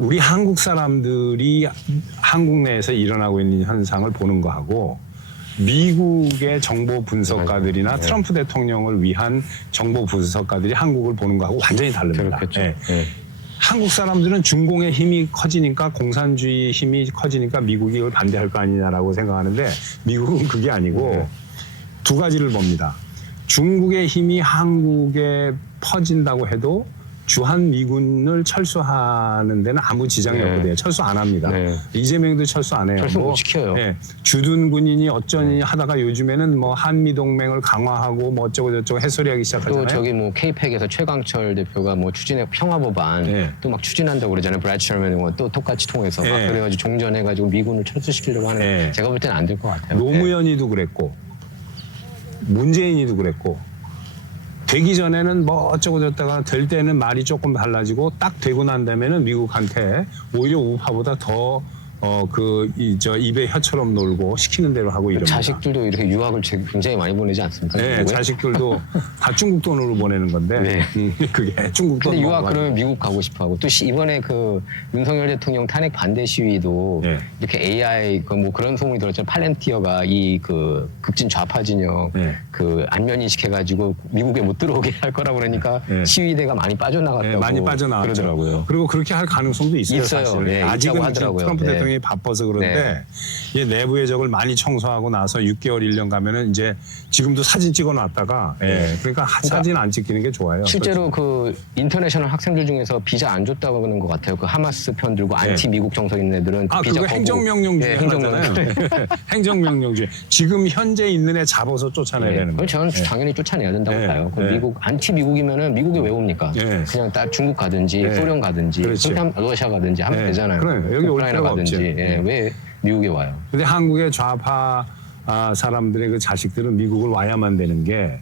우리 한국 사람들이 한국 내에서 일어나고 있는 현상을 보는 거하고 미국의 정보 분석가들이나 트럼프 대통령을 위한 정보 분석가들이 한국을 보는 거하고 완전히 다릅니다. 한국 사람들은 중공의 힘이 커지니까 공산주의 힘이 커지니까 미국이 이걸 반대할 거 아니냐라고 생각하는데 미국은 그게 아니고 두 가지를 봅니다. 중국의 힘이 한국에 퍼진다고 해도 주한 미군을 철수하는 데는 아무 지장이 네. 없거든요. 철수 안 합니다. 네. 이재명도 철수 안 해요. 철수 못 시켜요. 네. 주둔 군인이 어쩌니 하다가 요즘에는 뭐 한미 동맹을 강화하고 뭐 어쩌고 저쩌고 햇소리하기 시작하잖아요. 또 저기 뭐 케이팩에서 최강철 대표가 뭐 추진해 평화법안 네. 또 막 추진한다고 그러잖아요. 브래처맨 또 똑같이 통해서 막 네. 그래가지고 종전해가지고 미군을 철수시키려고 하는 네. 제가 볼 때는 안 될 것 같아요. 노무현이도 그랬고 문재인이도 그랬고 되기 전에는 뭐 어쩌고 저쩌다가 될 때는 말이 조금 달라지고 딱 되고 난 다음에는 미국한테 오히려 우파보다 더 입에 혀처럼 놀고 시키는 대로 하고 이럽니다. 자식들도 이렇게 유학을 굉장히 많이 보내지 않습니까? 네, 미국에? 자식들도 다 중국 돈으로 보내는 건데 네. 그게 중국 돈 근데 유학 먹어가지고. 그러면 미국 가고 싶어하고 또 이번에 그 윤석열 대통령 탄핵 반대 시위도 네. 이렇게 AI 뭐 그런 소문이 들었잖아요. 팔렌티어가 이 그 극진 좌파 진영 네. 그 안면 인식해가지고 미국에 못 들어오게 할 거라 그러니까 네. 시위대가 많이 빠져나갔다고 네, 많이 빠져나왔죠. 그러더라고요. 그리고 그렇게 할 가능성도 있어요. 있어요. 사실. 네, 아직은 있다고 하더라고요. 트럼프 네. 대통령이 바빠서 그런데 이 내부의 적을 많이 청소하고 나서 6개월, 1년 가면은 이제 지금도 사진 찍어놨다가 그러니까 사진 안 찍히는 게 좋아요. 실제로 그 인터내셔널 학생들 중에서 비자 안 줬다고 하는 것 같아요. 그 하마스 편 들고 안티 미국 정서 있는 애들은 그 비자 그거 행정명령 중에 하나잖아요. 행정명령 중에 지금 현재 있는 애 잡아서 쫓아내야 되는 그걸 거예요. 저는 당연히 쫓아내야 된다고 네. 봐요. 그럼 네. 미국 안티 미국이면은 미국에 왜 옵니까? 네. 그냥 딱 중국 가든지 네. 소련 가든지 그렇지. 그냥 러시아 가든지 하면 네. 되잖아요. 그래요. 여기 올 우크라이나 필요가 가든지 없죠. 왜 미국에 와요? 근데 한국의 좌파 사람들의 그 자식들은 미국을 와야만 되는 게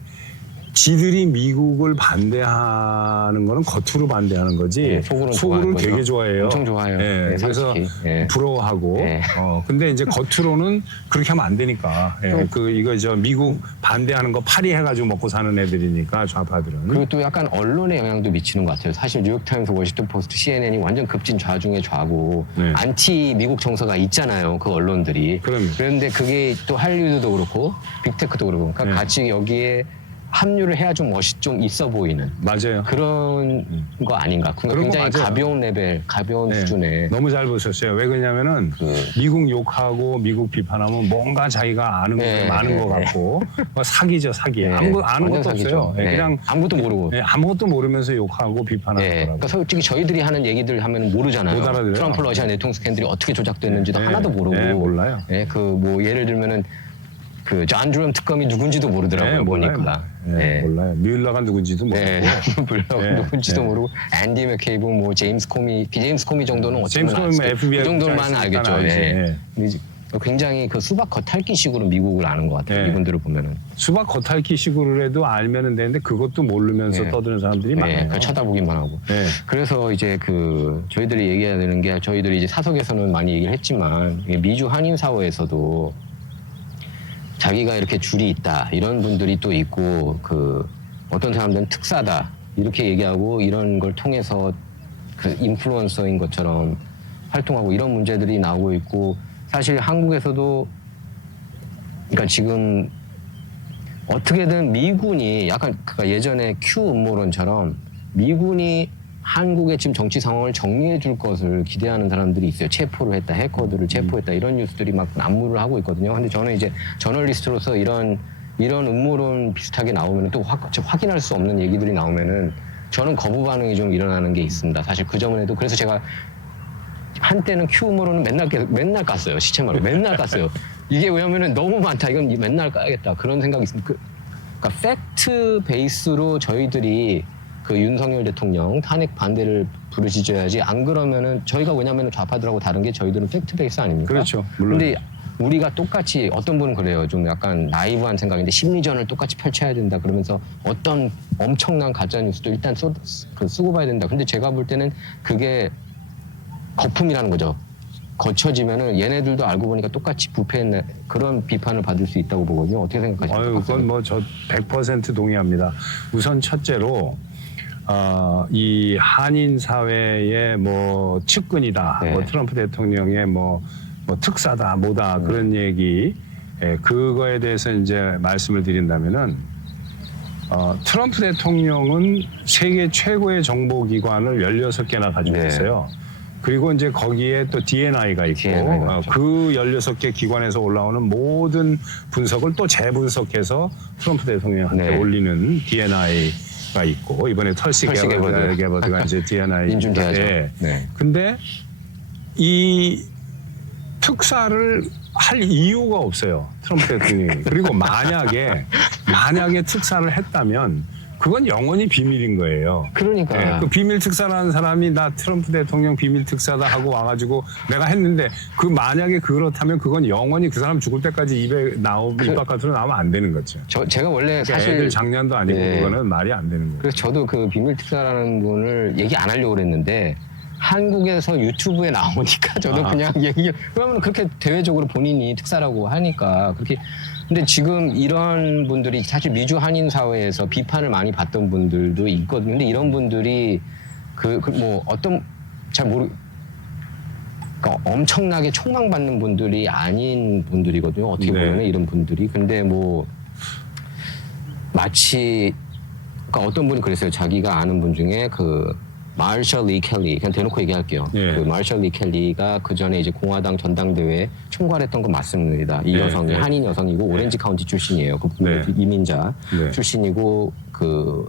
지들이 미국을 반대하는 거는 겉으로 반대하는 거지 네, 속으로는 좋아하는 되게 거죠. 좋아해요. 엄청 좋아해요. 예, 네, 그래서 솔직히. 예. 부러워하고 네. 근데 이제 겉으로는 그렇게 하면 안 되니까 이거 미국 반대하는 거 파리해가지고 먹고 사는 애들이니까 좌파들은 그리고 또 약간 언론의 영향도 미치는 것 같아요. 사실 뉴욕타임스, 워싱턴 포스트, CNN이 완전 급진 좌중의 좌고 네. 안티 미국 정서가 있잖아요. 그 언론들이. 그럼요. 그런데 그게 또 할리우드도 그렇고 빅테크도 그렇고 그러니까 네. 같이 여기에 합류를 해야 좀 좀 있어 보이는 맞아요. 그런 거 아닌가. 그러니까 그런 거 굉장히 맞아요. 가벼운 레벨, 가벼운 네. 수준의 너무 잘 보셨어요. 왜 그러냐면은 미국 욕하고 미국 비판하면 뭔가 자기가 아는 게 많은 것 같고 사기죠, 사기. 네. 아는 완전 것도 사기죠. 없어요. 네. 그냥 아무것도 모르고. 아무것도 모르면서 욕하고 비판하더라고요. 그러니까 솔직히 저희들이 하는 얘기들 하면 모르잖아요. 못 알아들어요. 트럼프 러시아 내통 스캔들이 어떻게 조작됐는지도 네. 하나도 모르고. 네, 몰라요. 그 뭐 예를 들면은 그 존 드럼 특검이 누군지도 모르더라고요. 보니까. 몰라요. 뮬러가 누군지도 모르고. 물론 네. 누군지도 네. 모르고 앤디 맥케이브, 뭐 제임스 코미 정도는 제임스 코미 FBI 그 정도만 국장이니까 알겠죠. 알지. 네. 근데 이제 굉장히 그 수박 겉핥기식으로 미국을 아는 것 같아요. 네. 이분들을 보면은. 수박 겉핥기식으로 해도 알면은 되는데 그것도 모르면서 네. 떠드는 사람들이 많아요. 그냥 쳐다보기만 하고. 네. 그래서 이제 그 저희들이 얘기해야 되는 게 저희들이 이제 사석에서는 많이 얘기를 했지만 미주 한인 사회에서도 자기가 이렇게 줄이 있다 이런 분들이 또 있고 그 어떤 사람들은 특사다 이렇게 얘기하고 이런 걸 통해서 그 인플루언서인 것처럼 활동하고 이런 문제들이 나오고 있고 사실 한국에서도 그러니까 지금 어떻게든 미군이 약간 그러니까 예전에 큐 음모론처럼 미군이 한국의 지금 정치 상황을 정리해 줄 것을 기대하는 사람들이 있어요. 체포를 했다, 해커들을 체포했다 이런 뉴스들이 막 난무를 하고 있거든요. 근데 저는 이제 저널리스트로서 이런 음모론 비슷하게 나오면 또 확인할 수 없는 얘기들이 나오면은 저는 거부 반응이 좀 일어나는 게 있습니다. 사실 그 전에도 그래서 제가 한때는 큐 음모론은 맨날 깠어요. 시체말로 맨날 깠어요. 이게 왜냐면은 너무 많다. 이건 맨날 까야겠다. 그런 생각이 있습니다. 그러니까 팩트 베이스로 저희들이 그 윤석열 대통령 탄핵 반대를 부르짖어야지 안 그러면은 저희가 왜냐면은 좌파들하고 다른 게 저희들은 팩트 베이스 아닙니까? 그렇죠. 물론. 근데 우리가 똑같이 어떤 분은 그래요. 좀 약간 나이브한 생각인데 심리전을 똑같이 펼쳐야 된다 그러면서 어떤 엄청난 가짜 뉴스도 일단 쓰고 봐야 된다. 근데 제가 볼 때는 그게 거품이라는 거죠. 거쳐지면은 얘네들도 알고 보니까 똑같이 부패했네 그런 비판을 받을 수 있다고 보거든요. 어떻게 생각하십니까? 그건 뭐 저 100% 동의합니다. 우선 첫째로 이 한인 사회의 뭐 측근이다, 네. 뭐 트럼프 대통령의 뭐 특사다, 뭐다 그런 얘기, 그거에 대해서 이제 말씀을 드린다면은 트럼프 대통령은 세계 최고의 정보기관을 16개나 가지고 네. 있어요. 그리고 이제 거기에 또 DNI가 있고 DNI 가 그 16개 기관에서 올라오는 모든 분석을 또 재분석해서 트럼프 대통령한테 네. 올리는 DNI가 게버드가 있고 이번에 털시 털시 게버드가 이제 D&I 인준돼야죠. 네. 근데 이 특사를 할 이유가 없어요. 트럼프 대통령이. 그리고 만약에 특사를 했다면 그건 영원히 비밀인 거예요. 그러니까. 그 비밀 특사라는 사람이 나 트럼프 대통령 비밀 특사다 하고 와가지고 내가 했는데 그 만약에 그렇다면 그건 영원히 그 사람 죽을 때까지 입 바깥으로 나오면 안 되는 거죠. 제가 원래 사실 애들 장년도 아니고 네. 그거는 말이 안 되는 거예요. 그래서 저도 그 비밀 특사라는 분을 얘기 안 하려고 그랬는데 한국에서 유튜브에 나오니까 저도 그냥 왜냐면 그렇게 대외적으로 본인이 특사라고 하니까 그렇게. 근데 지금 이런 분들이 사실 미주 한인 사회에서 비판을 많이 받던 분들도 있거든요. 근데 이런 분들이 뭐 어떤 그러니까 엄청나게 총망받는 분들이 아닌 분들이거든요. 어떻게 네. 보면 이런 분들이. 근데 뭐 마치 그러니까 어떤 분이 그랬어요. 자기가 아는 분 중에 그 마셜 리 켈리, 그냥 대놓고 얘기할게요. 예. 그 마셜 리 켈리가 그 전에 이제 공화당 전당대회 총괄했던 거 맞습니다. 이 네, 여성이 네. 한인 여성이고 오렌지 카운티 출신이에요. 그 네. 이민자 네. 출신이고 그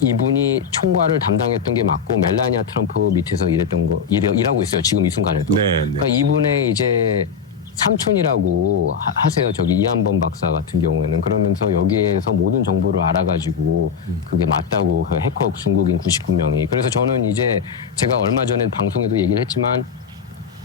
이분이 총괄을 담당했던 게 맞고 멜라니아 트럼프 밑에서 일하고 있어요. 지금 이 순간에도. 네, 네. 그러니까 이분의 이제 삼촌이라고 하세요. 저기 이한범 박사 같은 경우에는. 그러면서 여기에서 모든 정보를 알아가지고 그게 맞다고 그 해커 중국인 99명이. 그래서 저는 이제 제가 얼마 전에 방송에도 얘기를 했지만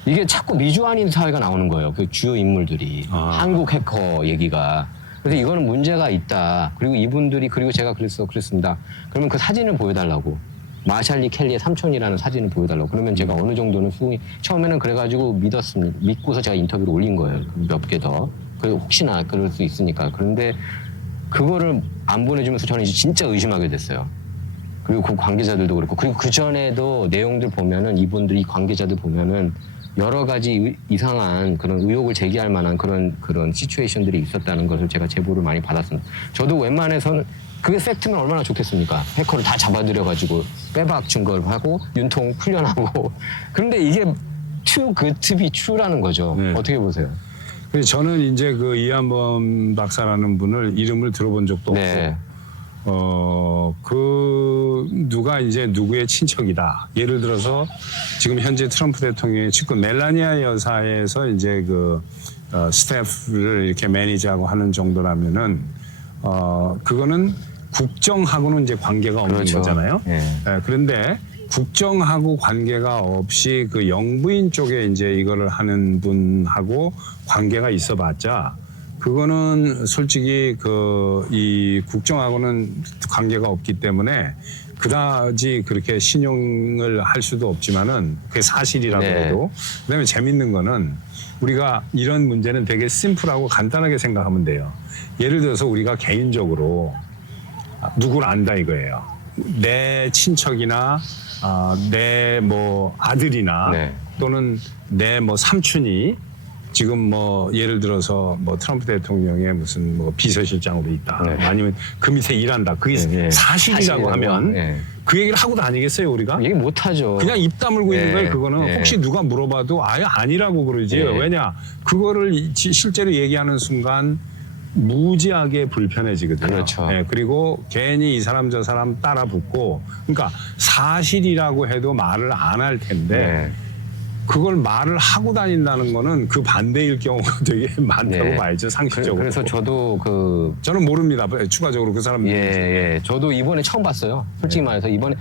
이게 자꾸 미주한인 사회가 나오는 거예요. 그 주요 인물들이. 한국 해커 얘기가. 그래서 이거는 문제가 있다. 그리고 이분들이 그리고 제가 그랬습니다. 그러면 그 사진을 보여달라고. 마샬리 켈리의 삼촌이라는 사진을 보여달라고. 그러면 제가 어느 정도는 수긍이 처음에는 그래가지고 믿고서 제가 인터뷰를 올린 거예요. 몇 개 더. 그리고 혹시나 그럴 수 있으니까. 그런데 그거를 안 보내주면서 저는 이제 진짜 의심하게 됐어요. 그리고 그 관계자들도 그렇고. 그리고 그 전에도 내용들 보면은 이분들이 관계자들 보면은 여러 가지 이상한 그런 의혹을 제기할 만한 그런 시츄에이션들이 있었다는 것을 제가 제보를 많이 받았습니다. 저도 웬만해서는 그게 팩트면 얼마나 좋겠습니까? 해커를 다 잡아들여가지고 빼박 증거를 하고 윤통 풀려나고. 그런데 이게 too good to be true라는 거죠. 네. 어떻게 보세요? 그래서 저는 이제 그 이한범 박사라는 분을 이름을 들어본 적도 네. 없고, 누가 이제 누구의 친척이다. 예를 들어서 지금 현재 트럼프 대통령의 측근 멜라니아 여사에서 이제 스태프를 이렇게 매니저하고 하는 정도라면은, 그거는 국정하고는 이제 관계가 없는 그렇죠. 거잖아요. 예. 그런데 국정하고 관계가 없이 그 영부인 쪽에 이제 이거를 하는 분하고 관계가 있어봤자 그거는 솔직히 이 국정하고는 관계가 없기 때문에 그다지 그렇게 신용을 할 수도 없지만은 그게 사실이라고 네. 해도. 그다음에 재밌는 거는 우리가 이런 문제는 되게 심플하고 간단하게 생각하면 돼요. 예를 들어서 우리가 개인적으로 누구를 안다 이거예요. 내 친척이나 내 뭐 아들이나 네. 또는 내 뭐 삼촌이 지금 뭐 예를 들어서 뭐 트럼프 대통령의 무슨 뭐 비서실장으로 있다. 네. 아니면 그 밑에 일한다. 그게 네. 사실이라고 하면 네. 그 얘기를 하고 다니겠어요 우리가? 얘기 못하죠. 그냥 입 다물고 있는 네. 거예요. 그거는 네. 혹시 누가 물어봐도 아예 아니라고 그러지. 네. 왜냐? 그거를 실제로 얘기하는 순간 무지하게 불편해지거든요. 그렇죠. 네, 그리고 괜히 이 사람 저 사람 따라 붙고, 그러니까 사실이라고 해도 말을 안 할 텐데 네. 그걸 말을 하고 다닌다는 거는 그 반대일 경우가 되게 많다고 네. 봐야죠, 상식적으로. 그래서 저도 저는 모릅니다. 추가적으로 그 사람 예. 저도 이번에 처음 봤어요. 솔직히 말해서 이번에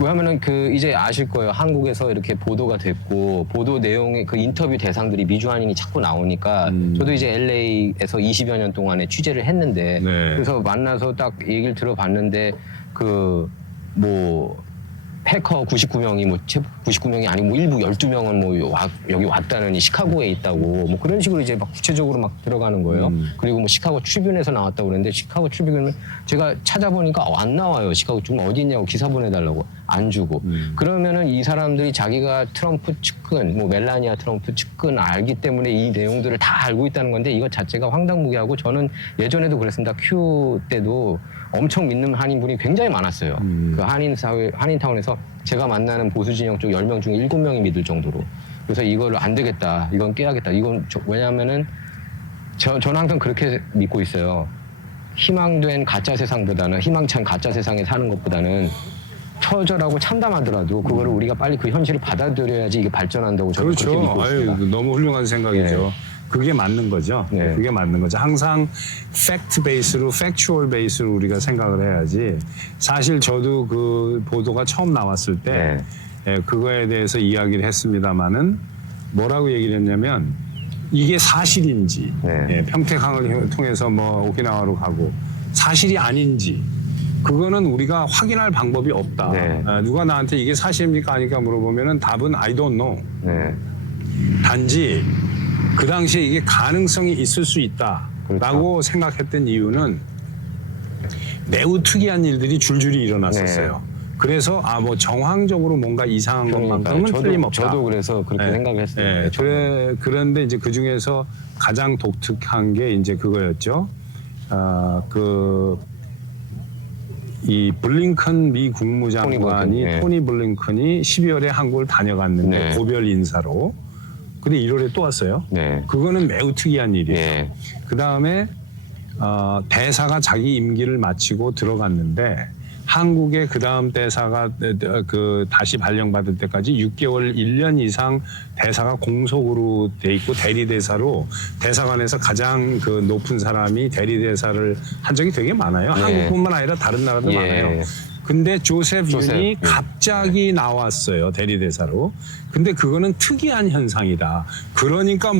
왜냐면은 이제 아실 거예요. 한국에서 이렇게 보도가 됐고 보도 내용의 그 인터뷰 대상들이 미주한인이 자꾸 나오니까 저도 이제 LA에서 20여 년 동안에 취재를 했는데 네. 그래서 만나서 딱 얘기를 들어봤는데 해커 99명이 99명이 아니고 일부 12명은 여기 왔다는 시카고에 있다고 그런 식으로 이제 막 구체적으로 막 들어가는 거예요. 그리고 시카고 트리뷴에서 나왔다고 그랬는데 시카고 트리뷴은 제가 찾아보니까 안 나와요. 시카고 좀 어디 있냐고 기사 보내달라고 안 주고. 그러면은 이 사람들이 자기가 트럼프 측근, 멜라니아 트럼프 측근 알기 때문에 이 내용들을 다 알고 있다는 건데 이것 자체가 황당무계하고 저는 예전에도 그랬습니다. 큐 때도 엄청 믿는 한인분이 굉장히 많았어요. 그 한인타운에서 제가 만나는 보수진영 쪽 10명 중에 7명이 믿을 정도로. 그래서 이거를 안 되겠다. 이건 깨야겠다. 왜냐하면은 저는 항상 그렇게 믿고 있어요. 희망된 가짜 세상보다는 희망찬 가짜 세상에 사는 것보다는 처절하고 참담하더라도 그거를 우리가 빨리 그 현실을 받아들여야지 이게 발전한다고 저는 그렇게 그렇죠. 믿고 있습니다. 아유, 너무 훌륭한 생각이죠. 네. 그게 맞는 거죠. 네. 그게 맞는 거죠. 항상 팩트 베이스로, 팩추얼 베이스로 우리가 생각을 해야지. 사실 저도 그 보도가 처음 나왔을 때 그거에 대해서 이야기를 했습니다마는 뭐라고 얘기를 했냐면 이게 사실인지 평택항을 통해서 뭐 오키나와로 가고 사실이 아닌지 그거는 우리가 확인할 방법이 없다. 누가 나한테 이게 사실입니까 아니까 물어보면은 답은 I don't know. 단지 그 당시에 이게 가능성이 있을 수 있다라고 생각했던 이유는 매우 특이한 일들이 줄줄이 일어났었어요. 그래서 뭐 정황적으로 뭔가 이상한 것만큼은 틀림없다. 저도 그래서 그렇게 생각을 했어요. 그런데 이제 그 중에서 가장 독특한 게 이제 그거였죠. 이 블링컨 미 국무장관이 토니 블링컨이 12월에 한국을 다녀갔는데 고별 인사로. 근데 1월에 또 왔어요. 그거는 매우 특이한 일이에요. 그 다음에 대사가 자기 임기를 마치고 들어갔는데 한국의 그 다음 대사가 다시 발령받을 때까지 6개월 1년 이상 대사가 공석으로 돼 있고 대리대사로 대사관에서 가장 그 높은 사람이 대리대사를 한 적이 되게 많아요. 한국뿐만 아니라 다른 나라도 많아요. 근데 조셉 윤이 갑자기 나왔어요. 대리대사로. 근데 그거는 특이한 현상이다. 그러니까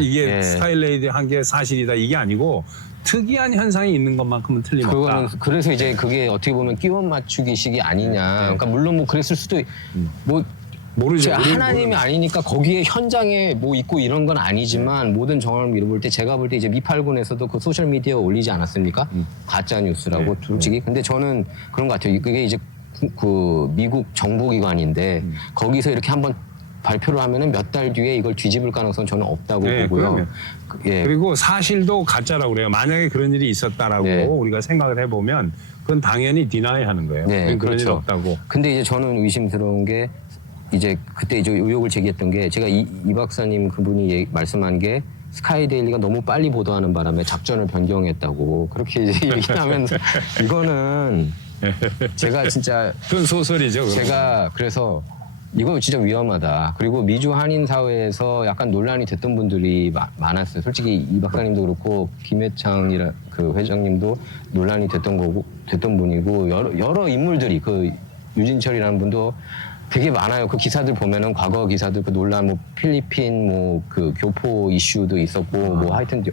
이게 스카이레이드 한 게 사실이다 이게 아니고 특이한 현상이 있는 것만큼은 틀림없다. 그래서 이제 그게 어떻게 보면 끼워 맞추기식이 아니냐. 그러니까 물론 뭐 그랬을 수도 모르죠. 하나님이 아니니까 거기에 현장에 뭐 있고 이런 건 아니지만 모든 정황을 밀어볼 때 제가 볼 때 이제 미팔군에서도 그 소셜 미디어에 올리지 않았습니까? 가짜 뉴스라고 솔직히. 근데 저는 그런 것 같아요. 그게 이제 그 미국 정보기관인데 거기서 이렇게 한번 발표를 하면은 몇 달 뒤에 이걸 뒤집을 가능성은 저는 없다고 보고요. 그리고 사실도 가짜라고 그래요. 만약에 그런 일이 있었다라고 우리가 생각을 해보면 그건 당연히 디나이 하는 거예요. 그런 일 없다고. 근데 이제 저는 의심스러운 게 이제 그때 이제 의혹을 제기했던 게 제가 이 박사님 그분이 말씀한 게 스카이데일리가 너무 빨리 보도하는 바람에 작전을 변경했다고 그렇게 이제 얘기하면서 이거는 제가 진짜 그건 소설이죠. 그건. 제가 그래서 이거 진짜 위험하다. 그리고 미주 한인 사회에서 약간 논란이 됐던 분들이 많았어요. 솔직히 이 박사님도 그렇고 김회창이라 그 회장님도 논란이 됐던 분이고 여러 인물들이 그 유진철이라는 분도 되게 많아요. 그 기사들 보면은 과거 기사들 그 논란 뭐 필리핀 뭐 그 교포 이슈도 있었고 뭐 하여튼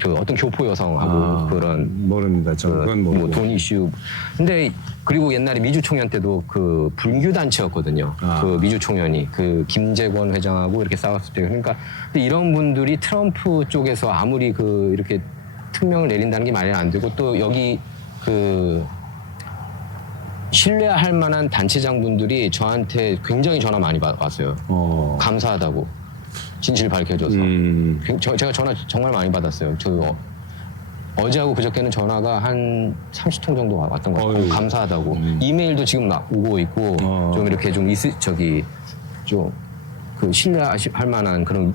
그 어떤 교포 여성하고 그런 모릅니다. 그건 뭐 돈 이슈. 근데 그리고 옛날에 미주 총연 때도 그 불교 단체였거든요. 그 미주 총연이 그 김재권 회장하고 이렇게 싸웠을 때 그러니까 근데 이런 분들이 트럼프 쪽에서 아무리 그 이렇게 특명을 내린다는 게 말이 안 되고 또 여기 그 신뢰할 만한 단체장분들이 저한테 굉장히 전화 많이 왔어요. 감사하다고. 진실 밝혀줘서. 제가 전화 정말 많이 받았어요. 어제하고 그저께는 전화가 한 30통 정도 왔던 것 같아요. 감사하다고. 이메일도 지금 막 오고 있고, 좀 이렇게 좀 그 신뢰할 만한 그런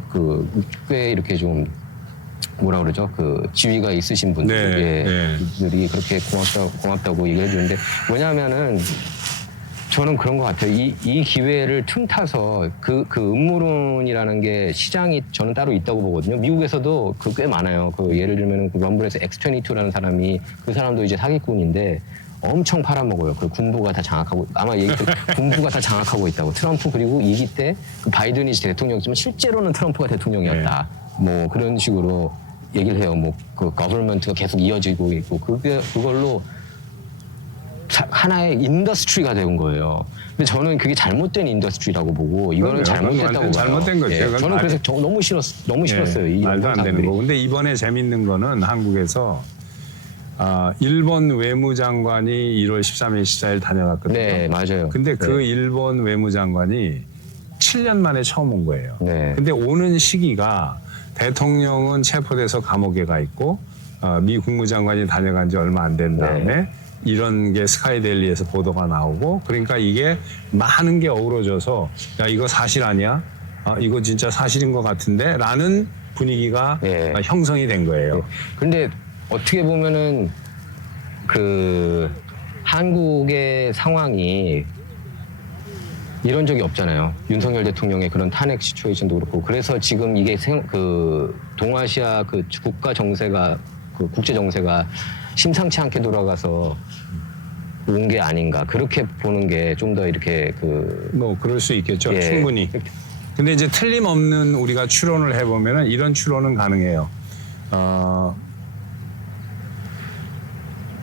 꽤 이렇게 좀 뭐라 그러죠? 그 지위가 있으신 분들이 그렇게 고맙다고 얘기를 해주는데 왜냐하면은 저는 그런 것 같아요. 이 기회를 틈타서 그 음모론이라는 게 시장이 저는 따로 있다고 보거든요. 미국에서도 꽤 많아요. 예를 들면 그 럼블에서 X22라는 사람이 그 사람도 이제 사기꾼인데 엄청 팔아먹어요. 그 군부가 다 장악하고 아마 군부가 다 장악하고 있다고. 트럼프 그리고 2기 때 그 바이든이 대통령이지만 실제로는 트럼프가 대통령이었다. 뭐 그런 식으로 얘기를 해요. 뭐 그 거버먼트가 계속 이어지고 있고 그걸로 하나의 인더스트리가 된 거예요. 근데 저는 그게 잘못된 인더스트리라고 보고 이거는 잘못됐다고 봐요. 잘못된 거죠. 저는 그래서 너무 싫었어요. 이 말도 안 되는 거. 근데 이번에 재밌는 거는 한국에서 일본 외무장관이 1월 13일, 14일 다녀갔거든요. 네, 맞아요. 근데 그 일본 외무장관이 7년 만에 처음 온 거예요. 근데 오는 시기가 대통령은 체포돼서 감옥에 가 있고 미 국무장관이 다녀간 지 얼마 안 된 다음에 이런 게 스카이데일리에서 보도가 나오고 그러니까 이게 많은 게 어우러져서 야 이거 사실 아니야? 이거 진짜 사실인 것 같은데? 라는 분위기가 형성이 된 거예요. 근데 어떻게 보면은 그 한국의 상황이 이런 적이 없잖아요. 윤석열 대통령의 그런 탄핵 시츄에이션도 그렇고. 그래서 지금 이게 그 동아시아 그 국가 정세가 그 국제 정세가 심상치 않게 돌아가서 온 게 아닌가. 그렇게 보는 게 좀 더 이렇게 그 뭐 그럴 수 있겠죠. 예. 충분히. 근데 이제 틀림없는 우리가 추론을 해보면은 이런 추론은 가능해요.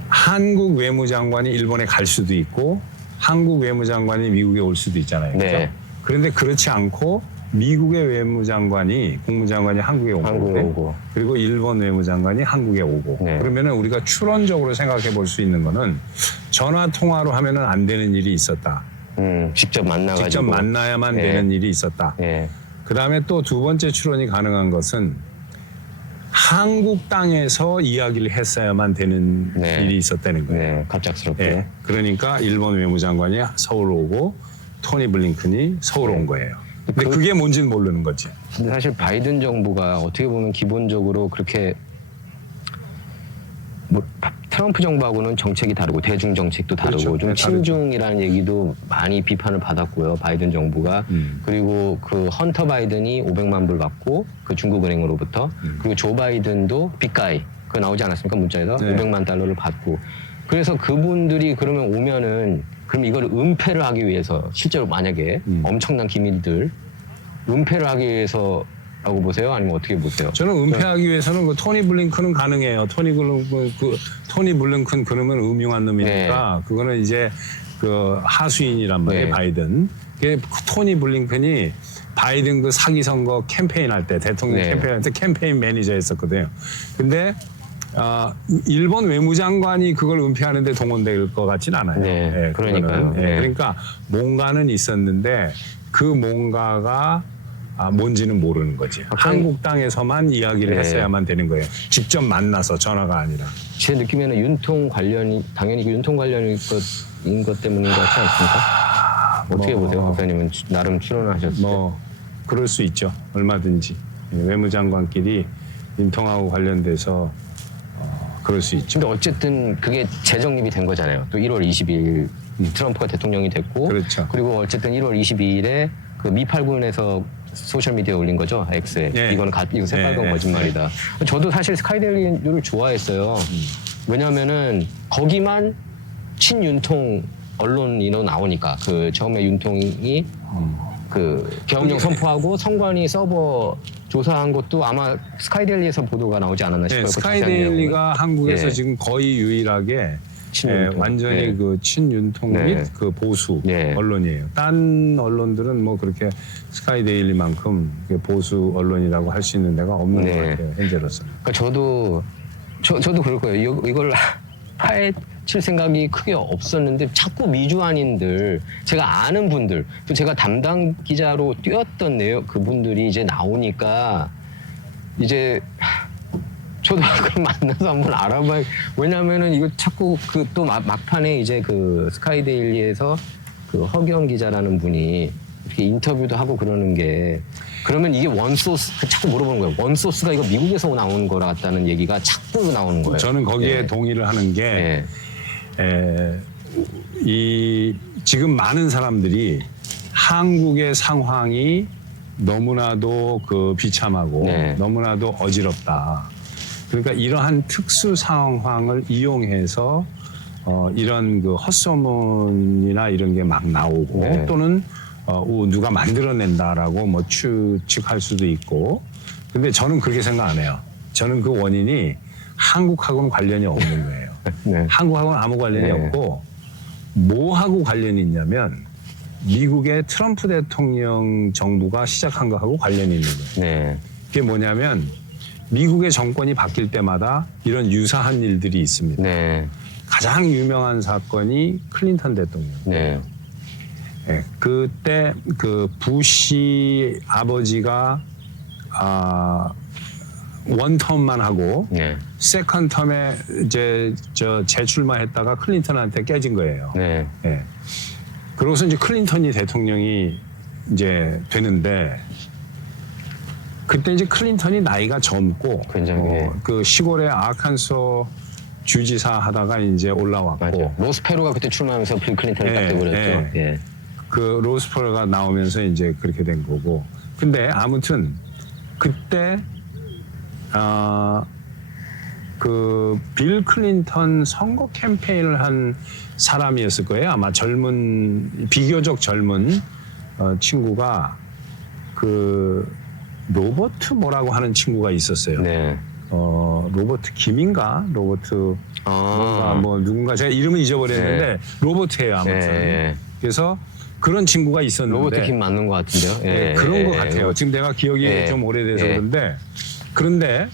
한국 외무장관이 일본에 갈 수도 있고 한국 외무장관이 미국에 올 수도 있잖아요. 그렇죠? 네. 그런데 그렇지 않고 미국의 외무장관이 국무장관이 한국에 오고 그리고 일본 외무장관이 한국에 오고 네. 그러면은 우리가 추론적으로 생각해 볼 수 있는 거는 전화 통화로 하면은 안 되는 일이 있었다. 직접 만나가지고 직접 만나야만 네. 되는 일이 있었다. 예. 그 다음에 또 두 번째 추론이 가능한 것은 한국 땅에서 이야기를 했어야만 되는 네. 일이 있었다는 거예요. 네, 갑작스럽게. 예. 그러니까 일본 외무장관이 서울 오고 토니 블링컨이 서울 온 거예요. 근데 그게 뭔지는 모르는 거지. 근데 사실 바이든 정부가 어떻게 보면 기본적으로 그렇게 뭐 트럼프 정부하고는 정책이 다르고 대중 정책도 다르고 그렇죠. 좀 네, 친중이라는 얘기도 많이 비판을 받았고요. 바이든 정부가 그리고 그 헌터 바이든이 500만 불 받고 그 중국은행으로부터 그리고 조 바이든도 빅가이 그거 나오지 않았습니까 문자에서 네. 500만 달러를 받고 그래서 그분들이 그러면 오면은 그럼 이걸 은폐를 하기 위해서 실제로 만약에 엄청난 기밀들 은폐를 하기 위해서라고 보세요? 아니면 어떻게 보세요? 저는 은폐하기 위해서는 그 토니 블링컨은 가능해요. 토니 블링컨 그러면 음흉한 놈이니까 그거는 이제 그 하수인이란 말이에요. 네. 바이든. 그 토니 블링컨이 바이든 그 사기 선거 캠페인 할 때 대통령 네. 캠페인 할 때 캠페인 매니저였었거든요. 근데 일본 외무장관이 그걸 은폐하는데 동원될 것 같진 않아요. 네, 그러니까요. 그거는. 네. 그러니까 뭔가는 있었는데 그 뭔가가 뭔지는 모르는 거지. 한국 땅에서만 이야기를 네. 했어야만 되는 거예요. 직접 만나서 전화가 아니라. 제 느낌에는 윤통 관련이 당연히 그 윤통 관련인 것 때문인 것 같지 않습니까? 어떻게 보세요, 박사님은 나름 추론하셨을 때? 뭐 그럴 수 있죠. 얼마든지 외무장관끼리 윤통하고 관련돼서 그럴 수 있죠. 근데 어쨌든 그게 재정립이 된 거잖아요. 또 1월 22일 트럼프가 대통령이 됐고, 그렇죠. 그리고 어쨌든 1월 22일에 그 미8군에서 소셜 미디어에 올린 거죠, X에. 네. 이거 새빨간 네. 거짓말이다. 저도 사실 스카이데일리를 좋아했어요. 왜냐하면은 거기만 친윤통 언론인으로 나오니까 그 처음에 윤통이 그 계엄령 선포하고 선관위 서버 조사한 것도 아마 스카이데일리에서 보도가 나오지 않았나 싶어요. 네, 그 스카이데일리가 한국에서 예. 지금 거의 유일하게 친윤통. 완전히 네. 그 친윤통 네. 및 그 보수 네. 언론이에요. 딴 언론들은 뭐 그렇게 스카이데일리만큼 보수 언론이라고 할 수 있는 데가 없는 네. 것 같아요. 현재로서. 그러니까 저도 그럴 거예요. 이걸 파헤칠 생각이 크게 없었는데 자꾸 미주안인들, 제가 아는 분들, 또 제가 담당 기자로 뛰었던 그분들이 이제 나오니까 이제 저도 그걸 만나서 한번 알아봐야. 왜냐면은 이거 자꾸 그 또 막판에 이제 그 스카이데일리에서 그 허기영 기자라는 분이 이렇게 인터뷰도 하고 그러는 게, 그러면 이게 원소스, 자꾸 물어보는 거예요. 원소스가 이거 미국에서 나오는 거라 같다는 얘기가 자꾸 나오는 거예요. 저는 거기에 예. 동의를 하는 게 예. 지금 많은 사람들이 한국의 상황이 너무나도 그 비참하고 네. 너무나도 어지럽다. 그러니까 이러한 특수 상황을 이용해서 이런 그 헛소문이나 이런 게 막 나오고 네. 또는 누가 만들어낸다라고 뭐 추측할 수도 있고. 근데 저는 그렇게 생각 안 해요. 저는 그 원인이 한국하고는 관련이 없는 거예요. 네. 한국하고는 아무 관련이 네. 없고 뭐하고 관련이 있냐면 미국의 트럼프 대통령 정부가 시작한 거하고 관련이 있는 거예요. 네. 그게 뭐냐면 미국의 정권이 바뀔 때마다 이런 유사한 일들이 있습니다. 네. 가장 유명한 사건이 클린턴 대통령. 네. 네, 그때 그 부시 아버지가 원텀만 하고 네. 세컨 텀에 이제 재출마했다가 클린턴한테 깨진 거예요. 네. 예. 그러고서 이제 클린턴이 대통령이 이제 되는데 그때 이제 클린턴이 나이가 젊고 굉장히, 그 시골의 아칸소 주지사 하다가 이제 올라왔고 맞아요. 로스페로가 그때 출마하면서 빌 클린턴을 딱 돼버렸죠. 예. 그 로스펠러가 나오면서 이제 그렇게 된 거고. 근데 아무튼 그때 그 빌 클린턴 선거 캠페인을 한 사람이었을 거예요. 아마 비교적 젊은 친구가 그 로버트 뭐라고 하는 친구가 있었어요. 네. 로버트 김인가? 로버트 뭐 누군가 제가 이름은 잊어버렸는데 네. 로버트예요 아무튼. 네. 그래서 그런 친구가 있었는데 로버트 김 맞는 것 같은데요. 네, 그런 것 같아요. 지금 내가 기억이 좀 오래돼서 그런데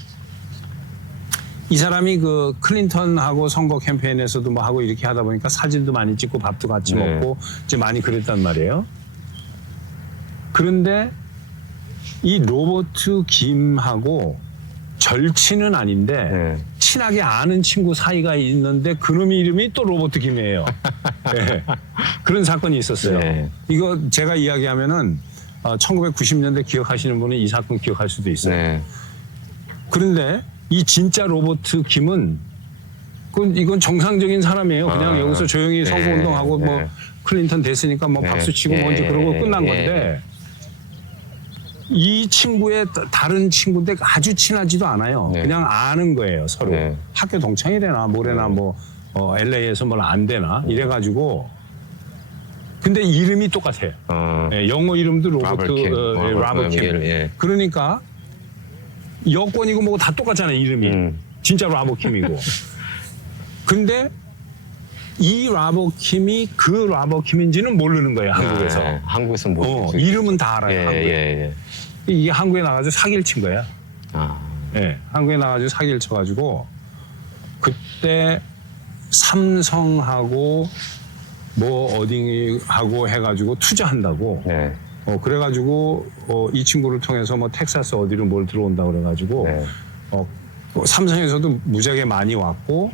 이 사람이 그 클린턴하고 선거 캠페인에서도 뭐 하고 이렇게 하다 보니까 사진도 많이 찍고 밥도 같이 먹고 이제 많이 그랬단 말이에요. 그런데 이 로버트 김하고 절친은 아닌데 친하게 아는 친구 사이가 있는데 그놈의 이름이 또 로버트 김이에요. 네. 그런 사건이 있었어요. 네. 이거 제가 이야기하면은 1990년대 기억하시는 분은 이 사건 기억할 수도 있어요. 네. 그런데 이 진짜 로버트 김은 이건 정상적인 사람이에요. 그냥 여기서 조용히 선거운동하고 뭐 클린턴 됐으니까 뭐 박수 치고 뭔지 그러고 끝난 건데 이 친구의 다른 친구인데 아주 친하지도 않아요. 그냥 아는 거예요, 서로. 학교 동창이래나 뭐래나 뭐 LA에서 뭘 안 되나 이래가지고 근데 이름이 똑같아요. 영어 이름도 로버트 김. 그러니까 여권이고 뭐고 다 똑같잖아요, 이름이. 진짜 라버 킴이고. 근데 이 라버 킴이 그 라버 킴인지는 모르는 거예요, 한국에서. 한국에서는 모르겠어요. 이름은 다 알아요, 한국에. 이게 한국에 나가서 사기를 친 거야. 한국에 나가서 사기를 쳐가지고 그때 삼성하고 뭐 어디하고 해가지고 투자한다고. 그래가지고 이 친구를 통해서 뭐 텍사스 어디로 뭘 들어온다 그래가지고 삼성에서도 무지하게 많이 왔고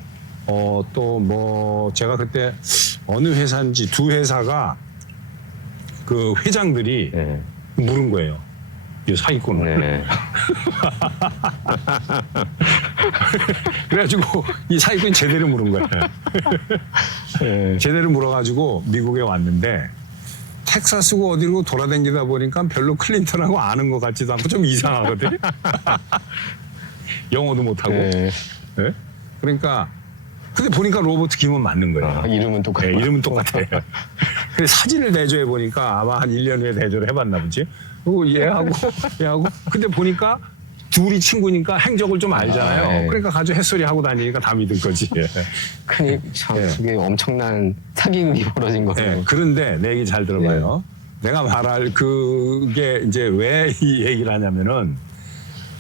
또 뭐 제가 그때 어느 회사인지 두 회사가 그 회장들이 물은 거예요. 이 사기꾼을. 그래가지고 이 사기꾼이 제대로 물은 거예요. 제대로 물어가지고 미국에 왔는데 텍사스고 어디로 돌아다니다 보니까 별로 클린턴하고 아는 것 같지도 않고 좀 이상하거든. 영어도 못하고. 그러니까 근데 보니까 로버트 김은 맞는 거예요. 이름은 똑같아요. 이름은 똑같아요. 근데 사진을 대조해 보니까 아마 한 1년 후에 대조를 해봤나 보지. 그리고 얘하고 근데 보니까 둘이 친구니까 행적을 좀 알잖아요. 그러니까 가지고 햇소리 하고 다니니까 다 믿은 거지. 참 그게 엄청난 사기극이 벌어진 거예요. 그런데 내 얘기 잘 들어봐요. 내가 말할 그게 이제 왜 이 얘기를 하냐면은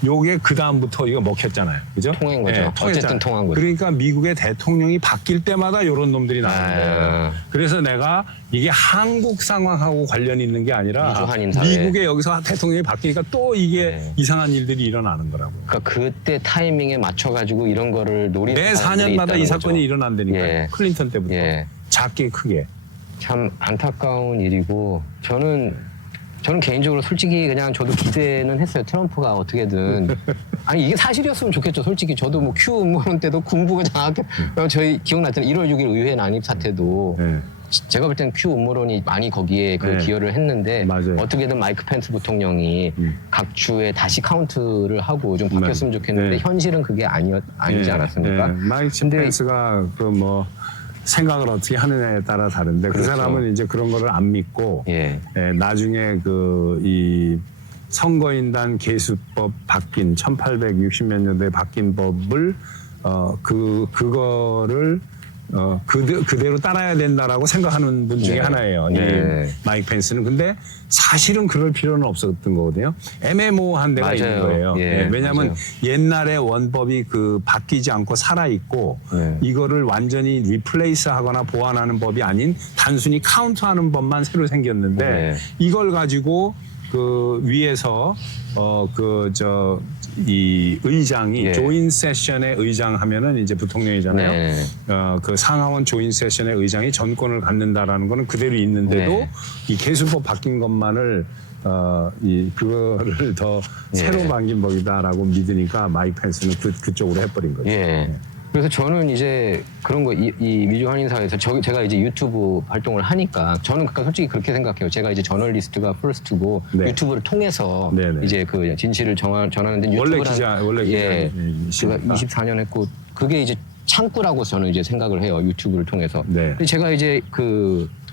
요게 그 다음부터 이거 먹혔잖아요. 그죠? 통한 거죠. 어쨌든 통한 거죠. 그러니까 미국의 대통령이 바뀔 때마다 이런 놈들이 나오는 거예요. 그래서 내가 이게 한국 상황하고 관련이 있는 게 아니라 미국에 여기서 대통령이 바뀌니까 또 이게 이상한 일들이 일어나는 거라고. 그러니까 그때 타이밍에 맞춰가지고 이런 거를 노리는 매 4년마다 이 사건이 거죠. 일어난다니까요. 클린턴 때부터. 작게 크게. 참 안타까운 일이고 저는 개인적으로 솔직히 그냥 저도 기대는 했어요. 트럼프가 어떻게든. 아니 이게 사실이었으면 좋겠죠. 솔직히 저도 뭐 큐 음모론 때도 군부가 장악해. 저희 기억나잖아요. 1월 6일 의회 난입 사태도 제가 볼 때는 큐 음모론이 많이 거기에 기여를 했는데 어떻게든 마이크 펜스 부통령이 각 주에 다시 카운트를 하고 좀 바뀌었으면 좋겠는데 현실은 그게 아니지 않았습니까? 마이크 펜스가 그 뭐 생각을 어떻게 하느냐에 따라 다른데 그 사람은 이제 그런 거를 안 믿고 나중에 이 선거인단 개수법 바뀐 1860몇 년도에 바뀐 법을 그거를 그대로 따라야 된다라고 생각하는 분 중에 하나예요. 이 마이크 펜스는. 근데 사실은 그럴 필요는 없었던 거거든요. 애매모호한 데가 있는 거예요. 왜냐하면 옛날에 원법이 바뀌지 않고 살아있고 이거를 완전히 리플레이스 하거나 보완하는 법이 아닌 단순히 카운트하는 법만 새로 생겼는데 이걸 가지고 위에서 이 의장이 조인 세션의 의장 하면은 이제 부통령이잖아요. 그 상하원 조인 세션의 의장이 전권을 갖는다라는 거는 그대로 있는데도 이 개수법 바뀐 것만을 그거를 더 새로 만긴 법이다라고 믿으니까 마이크 펜스는 그쪽으로 해버린 거죠. 예. 그래서 저는 이제 그런 거 이 미주 한인 사회에서 제가 이제 유튜브 활동을 하니까 저는 솔직히 그렇게 생각해요. 제가 이제 저널리스트가 퍼스트고 네. 유튜브를 통해서 네네. 이제 그 진실을 전하는데 원래 유튜브를 기자 제가 24년 했고 그게 이제 창구라고 저는 이제 생각을 해요. 유튜브를 통해서. 네. 근데 제가 이제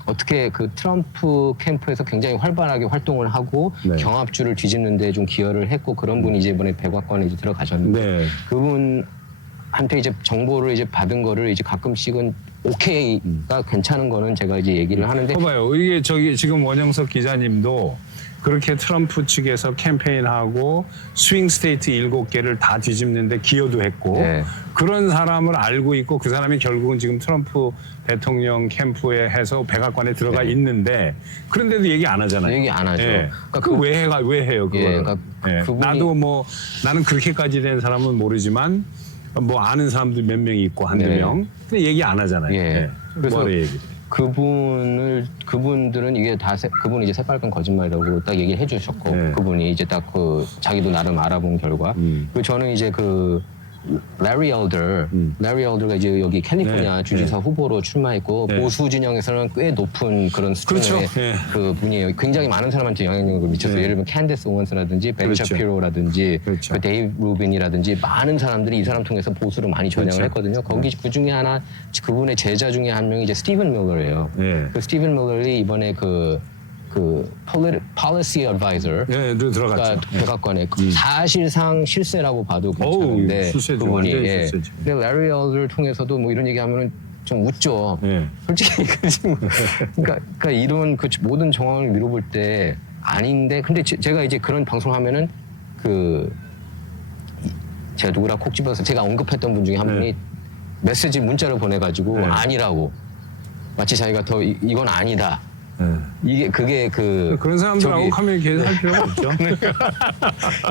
어떻게 그 트럼프 캠프에서 굉장히 활발하게 활동을 하고 네. 경합주를 뒤집는데 좀 기여를 했고 그런 분이 이제 이번에 백악관에 이제 들어가셨는데 네. 그분한테 이제 정보를 이제 받은 거를 이제 가끔씩은 오케이가 괜찮은 거는 제가 이제 얘기를 하는데 봐봐요. 이게 지금 원영석 기자님도 그렇게 트럼프 측에서 캠페인하고 스윙 스테이트 7개를 다 뒤집는데 기여도 했고 네. 그런 사람을 알고 있고 그 사람이 결국은 지금 트럼프 대통령 캠프에 해서 백악관에 들어가 네. 있는데 그런데도 얘기 안 하잖아요. 얘기 안 하죠. 예. 그러니까 왜 해요? 그걸? 예, 그러니까 예. 그분이- 나도 뭐 나는 그렇게까지 된 사람은 모르지만 뭐 아는 사람들 몇 명이 있고 한두 네. 명. 근데 얘기 안 하잖아요. 예. 예. 그래서 뭐하러 얘기? 그분들은 이게 다 그분이 이제 새빨간 거짓말이라고 딱 얘기를 해주셨고 네. 그분이 이제 딱 자기도 나름 알아본 결과 그리고 저는 이제 라리 엘더가 이제 여기 캘리포니아 네. 주지사 후보로 출마했고 네. 보수 진영에서는 꽤 높은 그런 수준의 그렇죠. 네. 그 분이에요. 굉장히 많은 사람한테 영향력을 미쳤어요. 네. 예를 들면 캔디스 오원스라든지 벤 그렇죠. 샤피로라든지 그렇죠. 그 데이브 루빈이라든지 많은 사람들이 이 사람 통해서 보수를 많이 전향을 그렇죠. 했거든요. 거기 그 중에 하나 그분의 제자 중에 한 명이 이제 스티븐 밀러예요. 예. 그 스티븐 밀러이 이번에 그 policy advisor 예, 들어갔죠. 그러니까 백악관에 사실상 실세라고 봐도 어우, 괜찮은데 실세죠. 그분이 완전히 실세죠. 근데 라리 엘더를 통해서도 뭐 이런 얘기하면은 좀 웃죠. 예. 솔직히 그러니까 이런 그 모든 정황을 미뤄볼 때 아닌데 근데 제가 이제 그런 방송하면은 제가 누구라 콕 집어서 제가 언급했던 분 중에 한 분이 메시지 문자를 보내가지고 네. 아니라고 마치 자기가 더 이건 아니다. 예. 그게 그런 사람들하고 카메라 계속 할 필요가 없죠.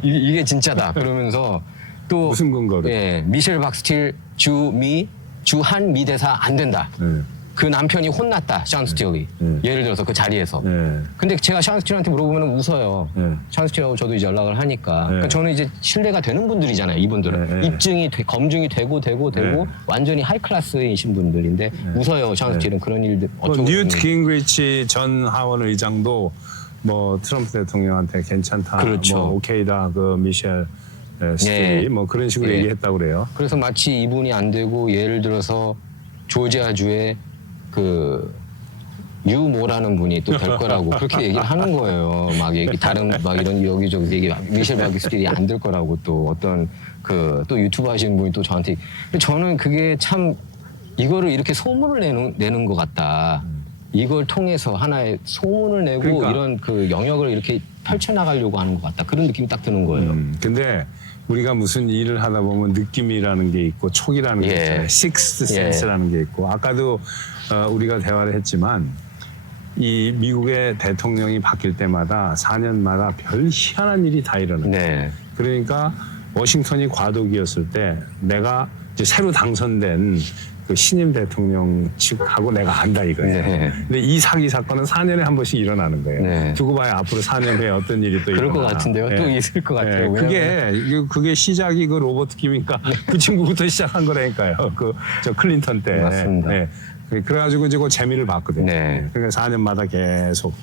이게 진짜다. 그러면서 또 무슨 근거로? 예, 미셸 박스틸 주한 미 대사 안 된다. 예. 그 남편이 혼났다. 션 스틸이. 예를 들어서 그 자리에서. 예. 근데 제가 션 스틸한테 물어보면 웃어요. 예. 션 스틸하고 저도 이제 연락을 하니까. 그러니까 저는 이제 신뢰가 되는 분들이잖아요. 이분들은. 예. 검증이 되고 완전히 하이 클래스이신 분들인데 웃어요. 션 스틸은 그런 일들 어쩌고 뉴트 깅그리치 전 하원 의장도 뭐 트럼프 대통령한테 괜찮다. 그렇죠. 뭐 오케이다. 그 미셸 스틸이 예. 뭐 그런 식으로 예. 얘기했다고 그래요. 그래서 마치 이분이 안 되고 예를 들어서 조지아주의 유모라는 분이 또 될 거라고 그렇게 얘기를 하는 거예요. 막 다른 이런 여기저기 얘기 미셸 바기스틸이 안 될 거라고 또 어떤 또 유튜브 하시는 분이 또 저한테 저는 그게 참 이거를 이렇게 소문을 내는 것 같다. 이걸 통해서 하나의 소문을 내고 그러니까. 이런 그 영역을 이렇게 펼쳐나가려고 하는 것 같다. 그런 느낌이 딱 드는 거예요. 근데 우리가 무슨 일을 하다 보면 느낌이라는 게 있고 촉이라는 게 예. 있잖아요. 식스트 센스라는 게 있고 아까도 우리가 대화를 했지만 이 미국의 대통령이 바뀔 때마다 4년마다 별 희한한 일이 다 일어나요. 네. 그러니까 워싱턴이 과도기였을 때 내가 이제 새로 당선된 그 신임 대통령 측하고 내가 안다 이거예요. 네. 근데 이 사건은 4년에 한 번씩 일어나는 거예요. 네. 두고 봐요. 앞으로 4년 후에 어떤 일이 또 그럴 일어나. 것 같은데요. 또 있을 것 같아요. 그게 시작이 그 로버트 김인가 그 친구부터 시작한 거라니까요. 저 클린턴 때. 맞습니다. 네. 그래가지고 이제 그 재미를 봤거든요. 네. 그러니까 4년마다 계속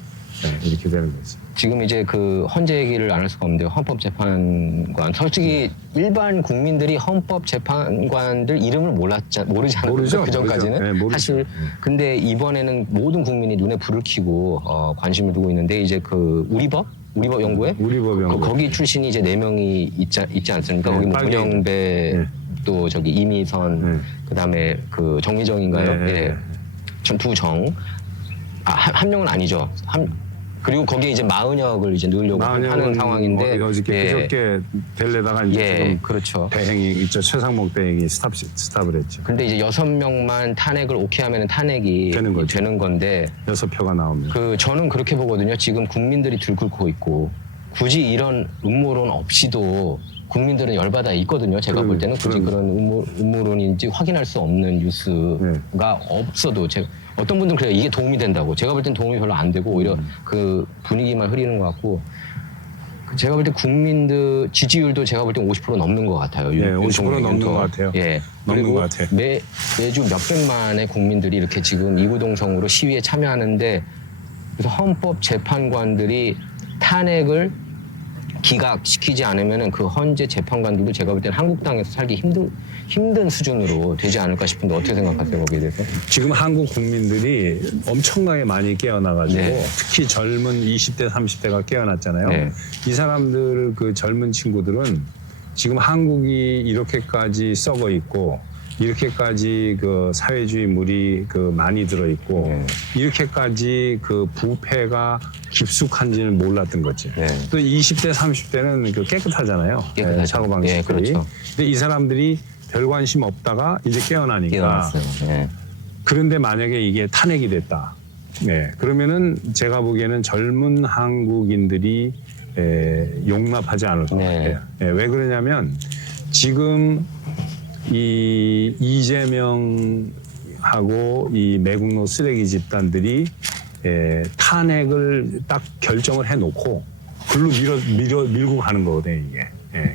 이렇게 되는 거죠. 지금 이제 헌재 얘기를 안 할 수가 없는데요. 헌법재판관. 솔직히 일반 국민들이 헌법재판관들 이름을 모르잖아요. 모르죠. 그 전까지는. 모르죠. 네, 모르죠. 사실. 근데 이번에는 모든 국민이 눈에 불을 켜고 관심을 두고 있는데 이제 우리법 연구회? 우리법 연구회. 거기 출신이 이제 4명이 있지 않습니까? 네, 거기 뭐 빨갱이. 문영배, 또 이미선, 그다음에 정의정인가요? 네. 예. 부정. 한 명은 아니죠. 그리고 거기에 이제 마은혁을 이제 넣으려고 하는 상황인데 어저께 그저께 될래다가 이제 지금 그렇죠. 대행이 있죠. 최상목 대행이 스탑을 했죠. 근데 이제 6명만 탄핵을 오케이하면 탄핵이 되는 거죠. 되는 건데 6표가 나오면. 저는 그렇게 보거든요. 지금 국민들이 들끓고 있고 굳이 이런 음모론 없이도 국민들은 열받아 있거든요. 제가 볼 때는 굳이 그런 음모론인지 확인할 수 없는 뉴스가 없어도 어떤 분들은 그래요. 이게 도움이 된다고. 제가 볼 땐 도움이 별로 안 되고 오히려 그 분위기만 흐리는 것 같고 제가 볼 때 국민들 지지율도 제가 볼 때 50% 넘는 것 같아요. 50% 넘는 것 같아요. 예. 넘는 그리고 것 같아요. 매주 몇백만의 국민들이 이렇게 지금 이구동성으로 시위에 참여하는데 그래서 헌법재판관들이 탄핵을 기각시키지 않으면은 그 헌재 재판관들도 제가 볼 때는 한국당에서 살기 힘든 수준으로 되지 않을까 싶은데 어떻게 생각하세요 거기에 대해서? 지금 한국 국민들이 엄청나게 많이 깨어나가지고 네. 특히 젊은 20대, 30대가 깨어났잖아요. 네. 이 사람들 그 젊은 친구들은 지금 한국이 이렇게까지 썩어 있고 이렇게까지 그 사회주의 물이 그 많이 들어 있고 이렇게까지 그 부패가 깊숙한지는 몰랐던 거지. 네. 또 20대, 30대는 그 깨끗하잖아요. 깨끗하죠. 사고방식들이. 예, 그렇죠. 근데 이 사람들이 별 관심 없다가 이제 깨어나니까. 깨어났어요. 네. 그런데 만약에 이게 탄핵이 됐다. 네. 그러면은 제가 보기에는 젊은 한국인들이 용납하지 않을 것 같아요. 왜 그러냐면 지금 이 이재명하고 이 매국노 쓰레기 집단들이 탄핵을 딱 결정을 해놓고 글로 밀고 가는 거거든요, 이게.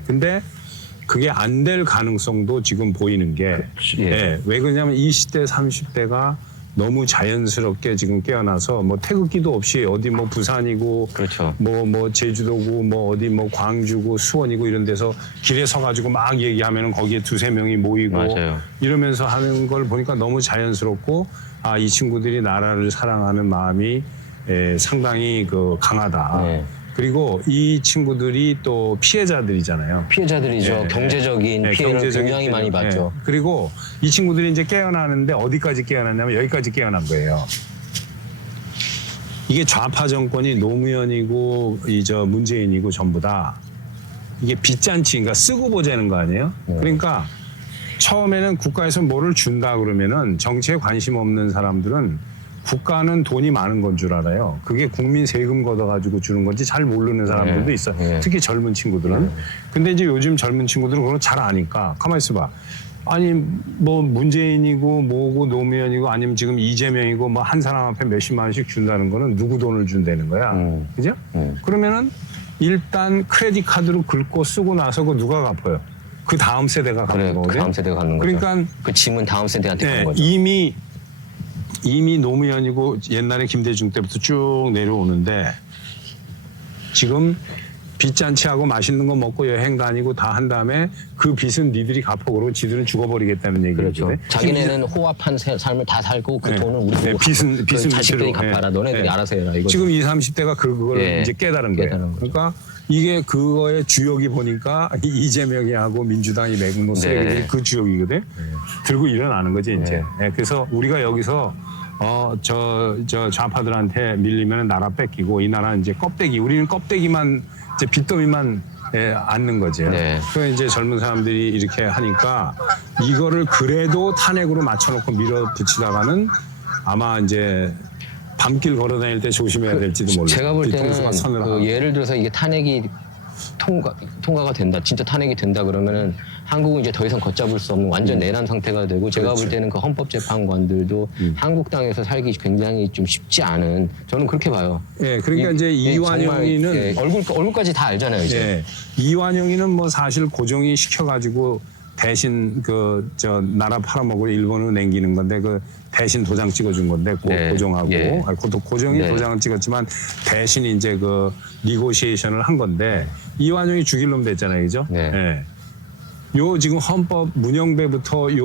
근데 그게 안 될 가능성도 지금 보이는 게, 왜 그러냐면 20대, 30대가 너무 자연스럽게 지금 깨어나서 뭐 태극기도 없이 어디 뭐 부산이고 그렇죠. 뭐 제주도고 뭐 어디 뭐 광주고 수원이고 이런 데서 길에 서가지고 막 얘기하면은 거기에 두세 명이 모이고 맞아요. 이러면서 하는 걸 보니까 너무 자연스럽고 아, 이 친구들이 나라를 사랑하는 마음이 상당히 그 강하다. 네. 그리고 이 친구들이 또 피해자들이잖아요. 피해자들이죠. 경제적인 피해를 굉장히 많이 받죠. 그리고 이 친구들이 이제 깨어나는데 어디까지 깨어났냐면 여기까지 깨어난 거예요. 이게 좌파 정권이 노무현이고 문재인이고 전부 다 이게 빚잔치, 그러니까 쓰고 보자는 거 아니에요? 그러니까 처음에는 국가에서 뭐를 준다 그러면은 정치에 관심 없는 사람들은 국가는 돈이 많은 건 줄 알아요. 그게 국민 세금 걷어가지고 주는 건지 잘 모르는 사람들도 있어요. 특히 젊은 친구들은. 근데 이제 요즘 젊은 친구들은 그걸 잘 아니까 가만히 있어봐. 아니 뭐 문재인이고 뭐고 노무현이고 아니면 지금 이재명이고 뭐 한 사람 앞에 몇십만 원씩 준다는 거는 누구 돈을 준다는 거야. 그죠? 그러면은 일단 크레딧 카드로 긁고 쓰고 나서 그 누가 갚아요? 그 다음 세대가 갚는 거거든요. 그 다음 세대가 갚는 거죠. 그러니까 그 짐은 다음 세대한테 가는 거죠. 이미 노무현이고 옛날에 김대중 때부터 쭉 내려오는데 지금 빚잔치하고 맛있는 거 먹고 여행 다니고 다 한 다음에 그 빚은 니들이 갚아 그러고 지들은 죽어버리겠다는 얘기죠. 그렇죠. 자기네는 호합한 삶을 다 살고 그 돈은 우리 보고 빚은 자식들이 갚아라. 너네들이 알아서 해라. 이거 지금 20, 30대가 그걸 이제 깨달은 거예요. 그러니까 이게 그거의 주역이 보니까 이재명이하고 민주당이 매국노 쓰레기들이 그 주역이거든. 들고 일어나는 거지 이제. 그래서 우리가 여기서 저 좌파들한테 밀리면 나라 뺏기고 이 나라는 이제 껍데기. 우리는 껍데기만 이제 빚더미만 앉는 거죠. 그래서 이제 젊은 사람들이 이렇게 하니까 이거를 그래도 탄핵으로 맞춰놓고 밀어붙이다가는 아마 이제 밤길 걸어다닐 때 조심해야 될지도 몰라요. 제가 볼 때는 예를 들어서 이게 탄핵이 통과가 된다. 진짜 탄핵이 된다 그러면은 한국은 이제 더 이상 걷잡을 수 없는 완전 내란 상태가 되고 제가 볼 때는 그 헌법재판관들도 한국 땅에서 살기 굉장히 좀 쉽지 않은 저는 그렇게 봐요. 그러니까 이제 이완용이는 얼굴까지 다 알잖아요. 이제. 이완용이는 뭐 사실 고정이 시켜가지고 대신 나라 팔아먹을 일본으로 남기는 건데 그 대신 도장 찍어준 건데 고정하고 고정이 도장을 찍었지만 대신 이제 그 니고시에이션을 한 건데 이완용이 죽일 놈 됐잖아요, 그죠? 요 지금 헌법 문영배부터 저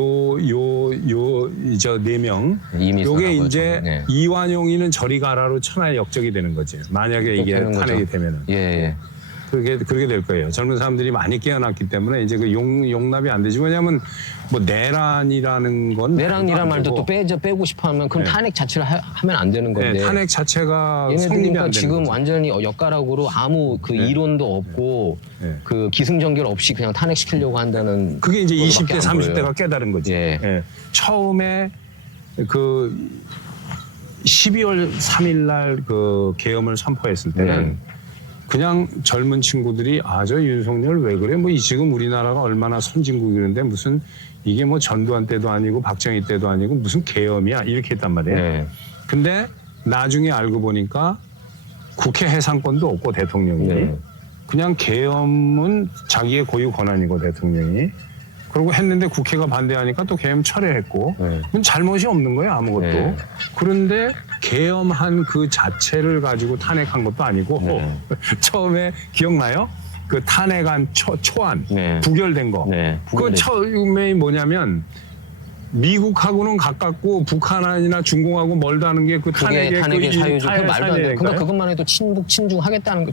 4명 요게 이제 이완용이는 저리 가라로 천하의 역적이 되는 거지. 만약에 이게 탄핵이 되면은. 그렇게 될 거예요. 젊은 사람들이 많이 깨어났기 때문에 이제 그 용납이 안 되지. 왜냐하면 뭐 내란이라는 건 내란이란 말도 또 빼고 싶어 하면 그럼 탄핵 자체를 하면 안 되는 건데. 탄핵 자체가 얘네들이니까 지금 완전히 엿가락으로 아무 그 이론도 없고 그 기승전결 없이 그냥 탄핵시키려고 한다는. 그게 이제 20대, 30대가 깨달은 거지. 처음에 그 12월 3일 날 그 계엄을 선포했을 때는 그냥 젊은 친구들이 저 윤석열 왜 그래? 뭐 지금 우리나라가 얼마나 선진국이는데 무슨 이게 뭐 전두환 때도 아니고 박정희 때도 아니고 무슨 계엄이야 이렇게 했단 말이에요. 네. 근데 나중에 알고 보니까 국회 해상권도 없고 대통령이 네. 그냥 계엄은 자기의 고유 권한이고 대통령이 그리고 했는데 국회가 반대하니까 또 계엄 철회했고 그건 잘못이 없는 거예요 아무것도. 네. 그런데 계엄한 그 자체를 가지고 탄핵한 것도 아니고 처음에 기억나요? 그 탄핵안 초안 네. 부결된 거. 네. 그 처음에 뭐냐면 미국하고는 가깝고 북한이나 중공하고 멀다는 게 그 그게 탄핵의 사유죠. 그 말도 안 돼. 그러니까 그것만 해도 친북 친중 하겠다는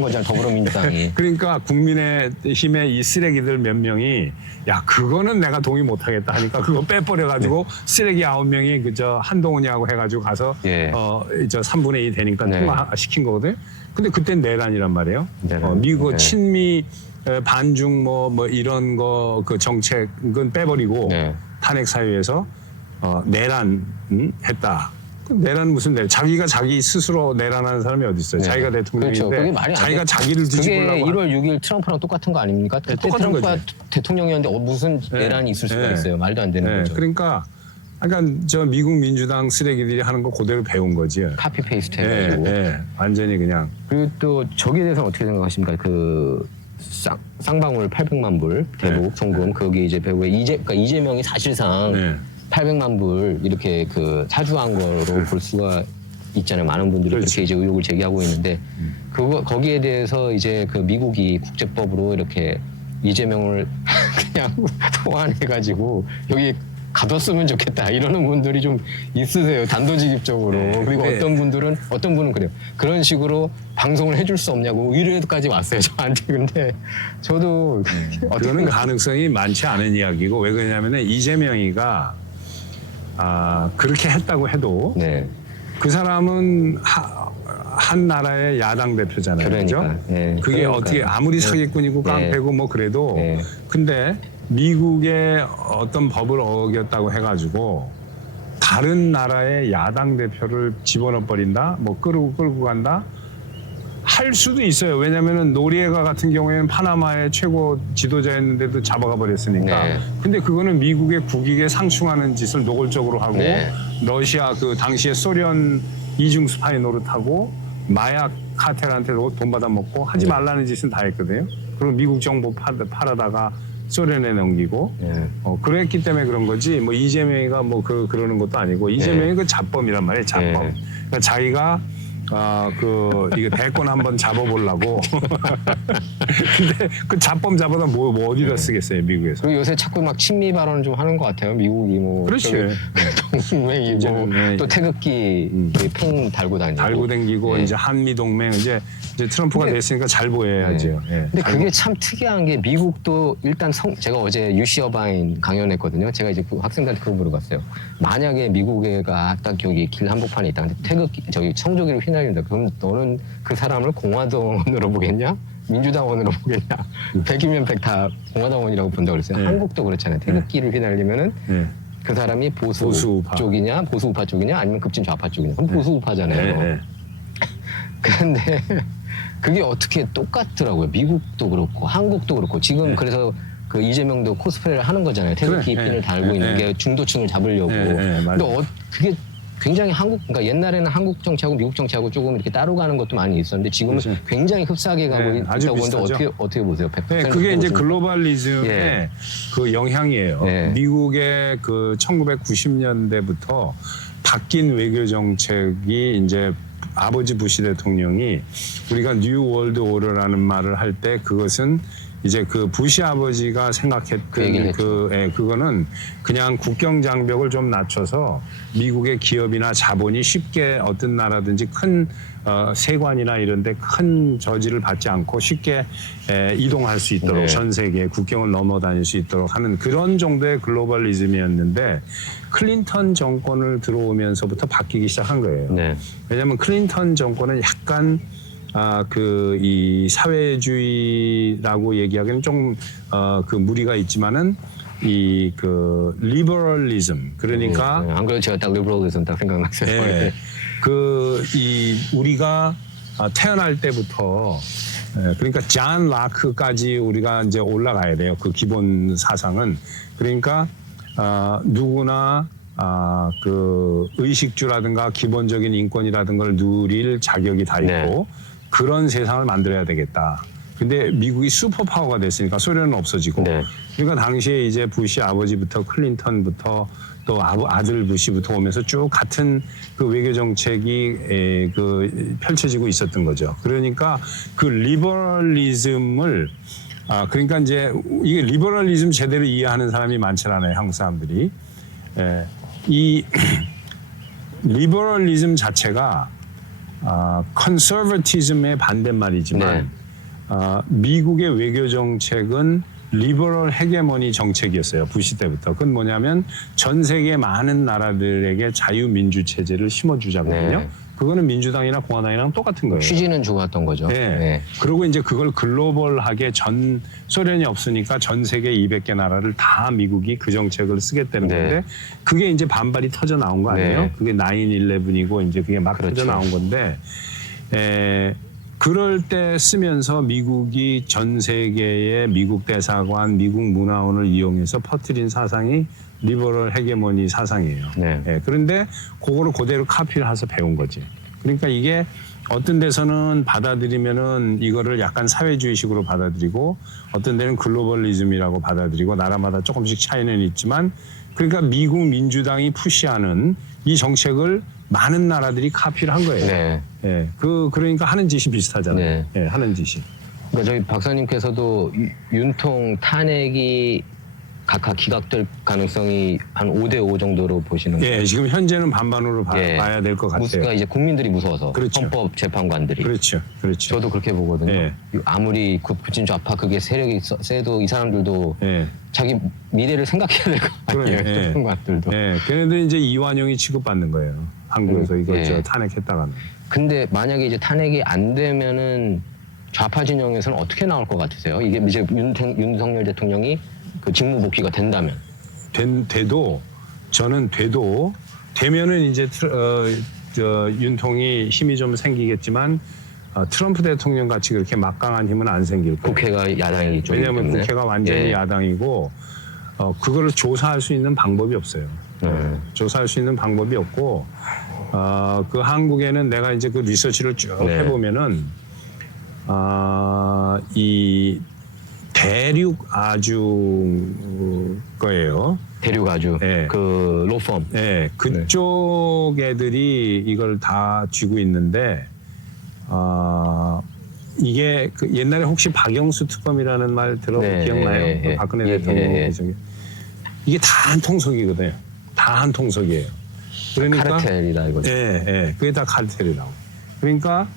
거잖아요. 더불어민주당이. 그러니까 국민의힘의 이 쓰레기들 몇 명이 야 그거는 내가 동의 못하겠다 하니까 그거 빼버려 가지고 쓰레기 9명이 그저 한동훈이하고 해가지고 가서 저 3분의 2 되니까 통과시킨 거거든. 근데 그땐 내란이란 말이에요. 미국 친미 반중 뭐 이런 거 그 정책은 빼버리고 탄핵 사유에서 내란 했다. 내란 무슨 내란? 자기가 자기 스스로 내란하는 사람이 어디 있어요? 자기가 대통령인데 그렇죠. 그게 말이 안 자기가 자기를 뒤집으려고. 그게 1월 6일 트럼프랑 똑같은 거 아닙니까? 그때 똑같은 트럼프가 거지. 대통령이었는데 무슨 내란이 있을 수가 있어요? 말도 안 되는 거죠. 그러니까 저 미국 민주당 쓰레기들이 하는 거 그대로 배운 거지. 카피 페이스트 해가지고. 완전히 그냥. 그리고 또 저기에 대해서는 어떻게 생각하십니까? 그 쌍방울 800만 불 대북 송금 거기 이제 배우에 그러니까 이재명이 사실상 800만 불 이렇게 그 사주한 거로 볼 수가 있잖아요. 많은 분들이 그렇게 이제 의혹을 제기하고 있는데 거기에 대해서 이제 그 미국이 국제법으로 이렇게 이재명을 그냥 소환해가지고 여기 가뒀으면 좋겠다 이러는 분들이 좀 있으세요. 단도직입적으로. 그리고 어떤 분은 그래요. 그런 식으로 방송을 해줄 수 없냐고 의뢰까지 왔어요. 저한테. 근데 저도 그거는 가능성이 많지 않은 이야기고 왜 그러냐면은 이재명이가 그렇게 했다고 해도 그 사람은 한 나라의 야당 대표잖아요. 그러니까. 그죠? 그게 어떻게 아무리 사기꾼이고 깡패고 뭐 그래도 근데 미국의 어떤 법을 어겼다고 해가지고 다른 나라의 야당 대표를 집어넣어 버린다, 뭐 끌고 간다 할 수도 있어요. 왜냐하면은 노리에가 같은 경우에는 파나마의 최고 지도자였는데도 잡아가 버렸으니까. 근데 그거는 미국의 국익에 상충하는 짓을 노골적으로 하고 러시아 그 당시에 소련 이중 스파이 노릇하고 마약 카텔한테 돈 받아 먹고 하지 말라는 짓은 다 했거든요. 그리고 미국 정보 팔아다가 소련에 넘기고 그랬기 때문에 그런 거지 뭐 이재명이가 뭐 그러는 것도 아니고 이재명이 그 잡범이란 말이에요. 잡범. 그러니까 자기가 이거 대권 한번 잡아보려고. 근데 그 잡범 잡아다 뭐 어디다 쓰겠어요 미국에서. 그리고 요새 자꾸 막 친미 발언을 좀 하는 것 같아요. 미국이 뭐. 그렇지. 동맹이 또 태극기 팽 달고 다니고. 달고 다니고 이제 한미 동맹 이제 트럼프가 됐으니까 잘 보여야죠. 근데 그게 참 특이한 게 미국도 일단 제가 어제 UC 어바인 강연했거든요. 제가 이제 그 학생들한테 그거 물어봤어요. 만약에 미국에가 딱 여기 길 한복판에 있다. 근데 태극기 청조기를 휘날린다. 그럼 너는 그 사람을 공화당원으로 보겠냐? 민주당원으로 보겠냐? 100이면 100 다 공화당원이라고 본다고 그랬어요. 한국도 그렇잖아요. 태극기를 휘날리면은 그 사람이 보수우파 쪽이냐 아니면 급진 좌파 쪽이냐. 그럼 보수우파잖아요. 그런데 그게 어떻게 똑같더라고요. 미국도 그렇고 한국도 그렇고 지금 그래서 그 이재명도 코스프레를 하는 거잖아요. 태극기 핀을 달고 있는 게 중도층을 잡으려고. 근데 그게 굉장히 그러니까 옛날에는 한국 정치하고 미국 정치하고 조금 이렇게 따로 가는 것도 많이 있었는데 지금은 굉장히 흡사하게 가고 있다고 보는데 어떻게 보세요? 그게 이제 글로벌리즘의 그 영향이에요. 미국의 그 1990년대부터 바뀐 외교 정책이 이제 아버지 부시 대통령이 우리가 뉴 월드 오더라는 말을 할 때 그것은 이제 그 부시 아버지가 생각했던 그거는 그냥 국경 장벽을 좀 낮춰서 미국의 기업이나 자본이 쉽게 어떤 나라든지 큰 세관이나 이런 데 큰 저지를 받지 않고 쉽게 이동할 수 있도록 전 세계에 국경을 넘어 다닐 수 있도록 하는 그런 정도의 글로벌리즘이었는데 클린턴 정권을 들어오면서부터 바뀌기 시작한 거예요. 왜냐하면 클린턴 정권은 약간 이 사회주의라고 얘기하기는 좀 그 무리가 있지만은 그 리버럴리즘 그러니까 안 그래도 제가 딱 리버럴리즘 딱 생각났어요. 우리가 태어날 때부터 그러니까 잔 라크까지 우리가 이제 올라가야 돼요. 그 기본 사상은. 그러니까 누구나 그 의식주라든가 기본적인 인권이라든가 를 누릴 자격이 다 있고 네. 그런 세상을 만들어야 되겠다. 근데 미국이 슈퍼파워가 됐으니까 소련은 없어지고 네. 그러니까 당시에 이제 부시 아버지부터 클린턴부터 또 아들 부시부터 오면서 쭉 같은 그 외교 정책이 그 펼쳐지고 있었던 거죠. 그러니까 그 리버럴리즘을 그러니까 이제 이게 리버럴리즘 제대로 이해하는 사람이 많지 않아요. 한국 사람들이. 이 리버럴리즘 자체가 컨서버티즘의 반대말이지만 네. 미국의 외교 정책은 리버럴 헤게모니 정책이었어요. 부시 때부터. 그건 뭐냐면 전 세계 많은 나라들에게 자유민주 체제를 심어주자거든요. 네. 그거는 민주당이나 공화당이랑 똑같은 거예요. 취지는 좋았던 거죠. 네. 네. 그리고 이제 그걸 글로벌하게 소련이 없으니까 전 세계 200개 나라를 다 미국이 그 정책을 쓰겠다는 네. 건데 그게 이제 반발이 터져 나온 거 아니에요? 네. 그게 9/11이고 이제 그게 막 그렇죠. 터져 나온 건데 그럴 때 쓰면서 미국이 전 세계의 미국 대사관, 미국 문화원을 이용해서 퍼뜨린 사상이 리버럴 헤게모니 사상이에요. 네. 그런데 그거를 그대로 카피를 해서 배운 거지. 그러니까 이게 어떤 데서는 받아들이면은 이거를 약간 사회주의식으로 받아들이고 어떤 데는 글로벌리즘이라고 받아들이고 나라마다 조금씩 차이는 있지만 그러니까 미국 민주당이 푸시하는 이 정책을 많은 나라들이 카피를 한 거예요. 네. 그러니까 하는 짓이 비슷하잖아요. 네. 하는 짓이. 그러니까 저희 박사님께서도 윤통 탄핵이 각각 기각될 가능성이 한 5대5 정도로 보시는 거예요. 지금 현재는 반반으로 봐야 될 것 같아요. 그러니까 이제 국민들이 무서워서 그렇죠. 헌법 재판관들이. 그렇죠. 저도 그렇게 보거든요. 아무리 그 부친 좌파 그게 세력이 세도 이 사람들도 자기 미래를 생각해야 될 것 아니에요. 재판관들도. 걔네들 이제 이완용이 취급받는 거예요. 한국에서 이거 탄핵했다가는. 근데 만약에 이제 탄핵이 안 되면은 좌파 진영에서는 어떻게 나올 것 같으세요? 이게 이제 윤석열 대통령이 그 직무 복귀가 된다면. 되면은 이제 윤통이 힘이 좀 생기겠지만 트럼프 대통령 같이 그렇게 막강한 힘은 안 생길 거예요. 국회가 야당이 좀 왜냐하면 때문에. 국회가 완전히 야당이고 그거를 조사할 수 있는 방법이 없어요. 조사할 수 있는 방법이 없고 그 한국에는 내가 이제 그 리서치를 쭉 해보면은 이 대륙 아주 거예요. 대륙 아주 그 로펌. 그쪽 애들이 이걸 다 쥐고 있는데 이게 그 옛날에 혹시 박영수 특검이라는 말 기억나요? 박근혜 대통령 이게 다 한 통속이거든요. 다 한 통속이에요. 그러니까 카르텔이다 이거죠. 그게 다 카르텔이라고. 그러니까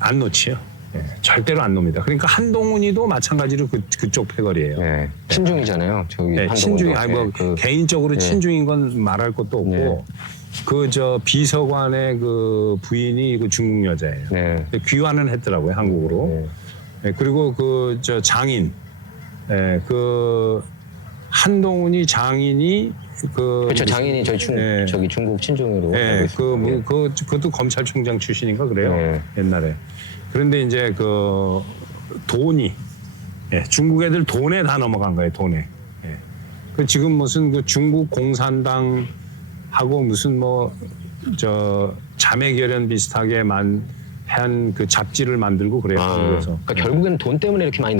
안 놓지요. 절대로 안 놉니다. 그러니까 한동훈이도 마찬가지로 그쪽 패거리예요. 친중이잖아요. 저기 친중이 개인적으로 친중인 건 말할 것도 없고 그 비서관의 그 부인이 그 중국 여자예요. 귀환은 했더라고요 한국으로. 그리고 그 장인 그 한동훈이 장인이 그렇죠. 장인이 저기 중국 친중으로. 그것도 검찰총장 출신인가 그래요. 옛날에. 그런데 이제 그 돈이 중국 애들 돈에 다 넘어간 거예요. 돈에. 그 지금 무슨 그 중국 공산당하고 무슨 자매결연 비슷하게 한 그 잡지를 만들고 그래요. 그래서 그러니까 결국에는 돈 때문에 이렇게 많이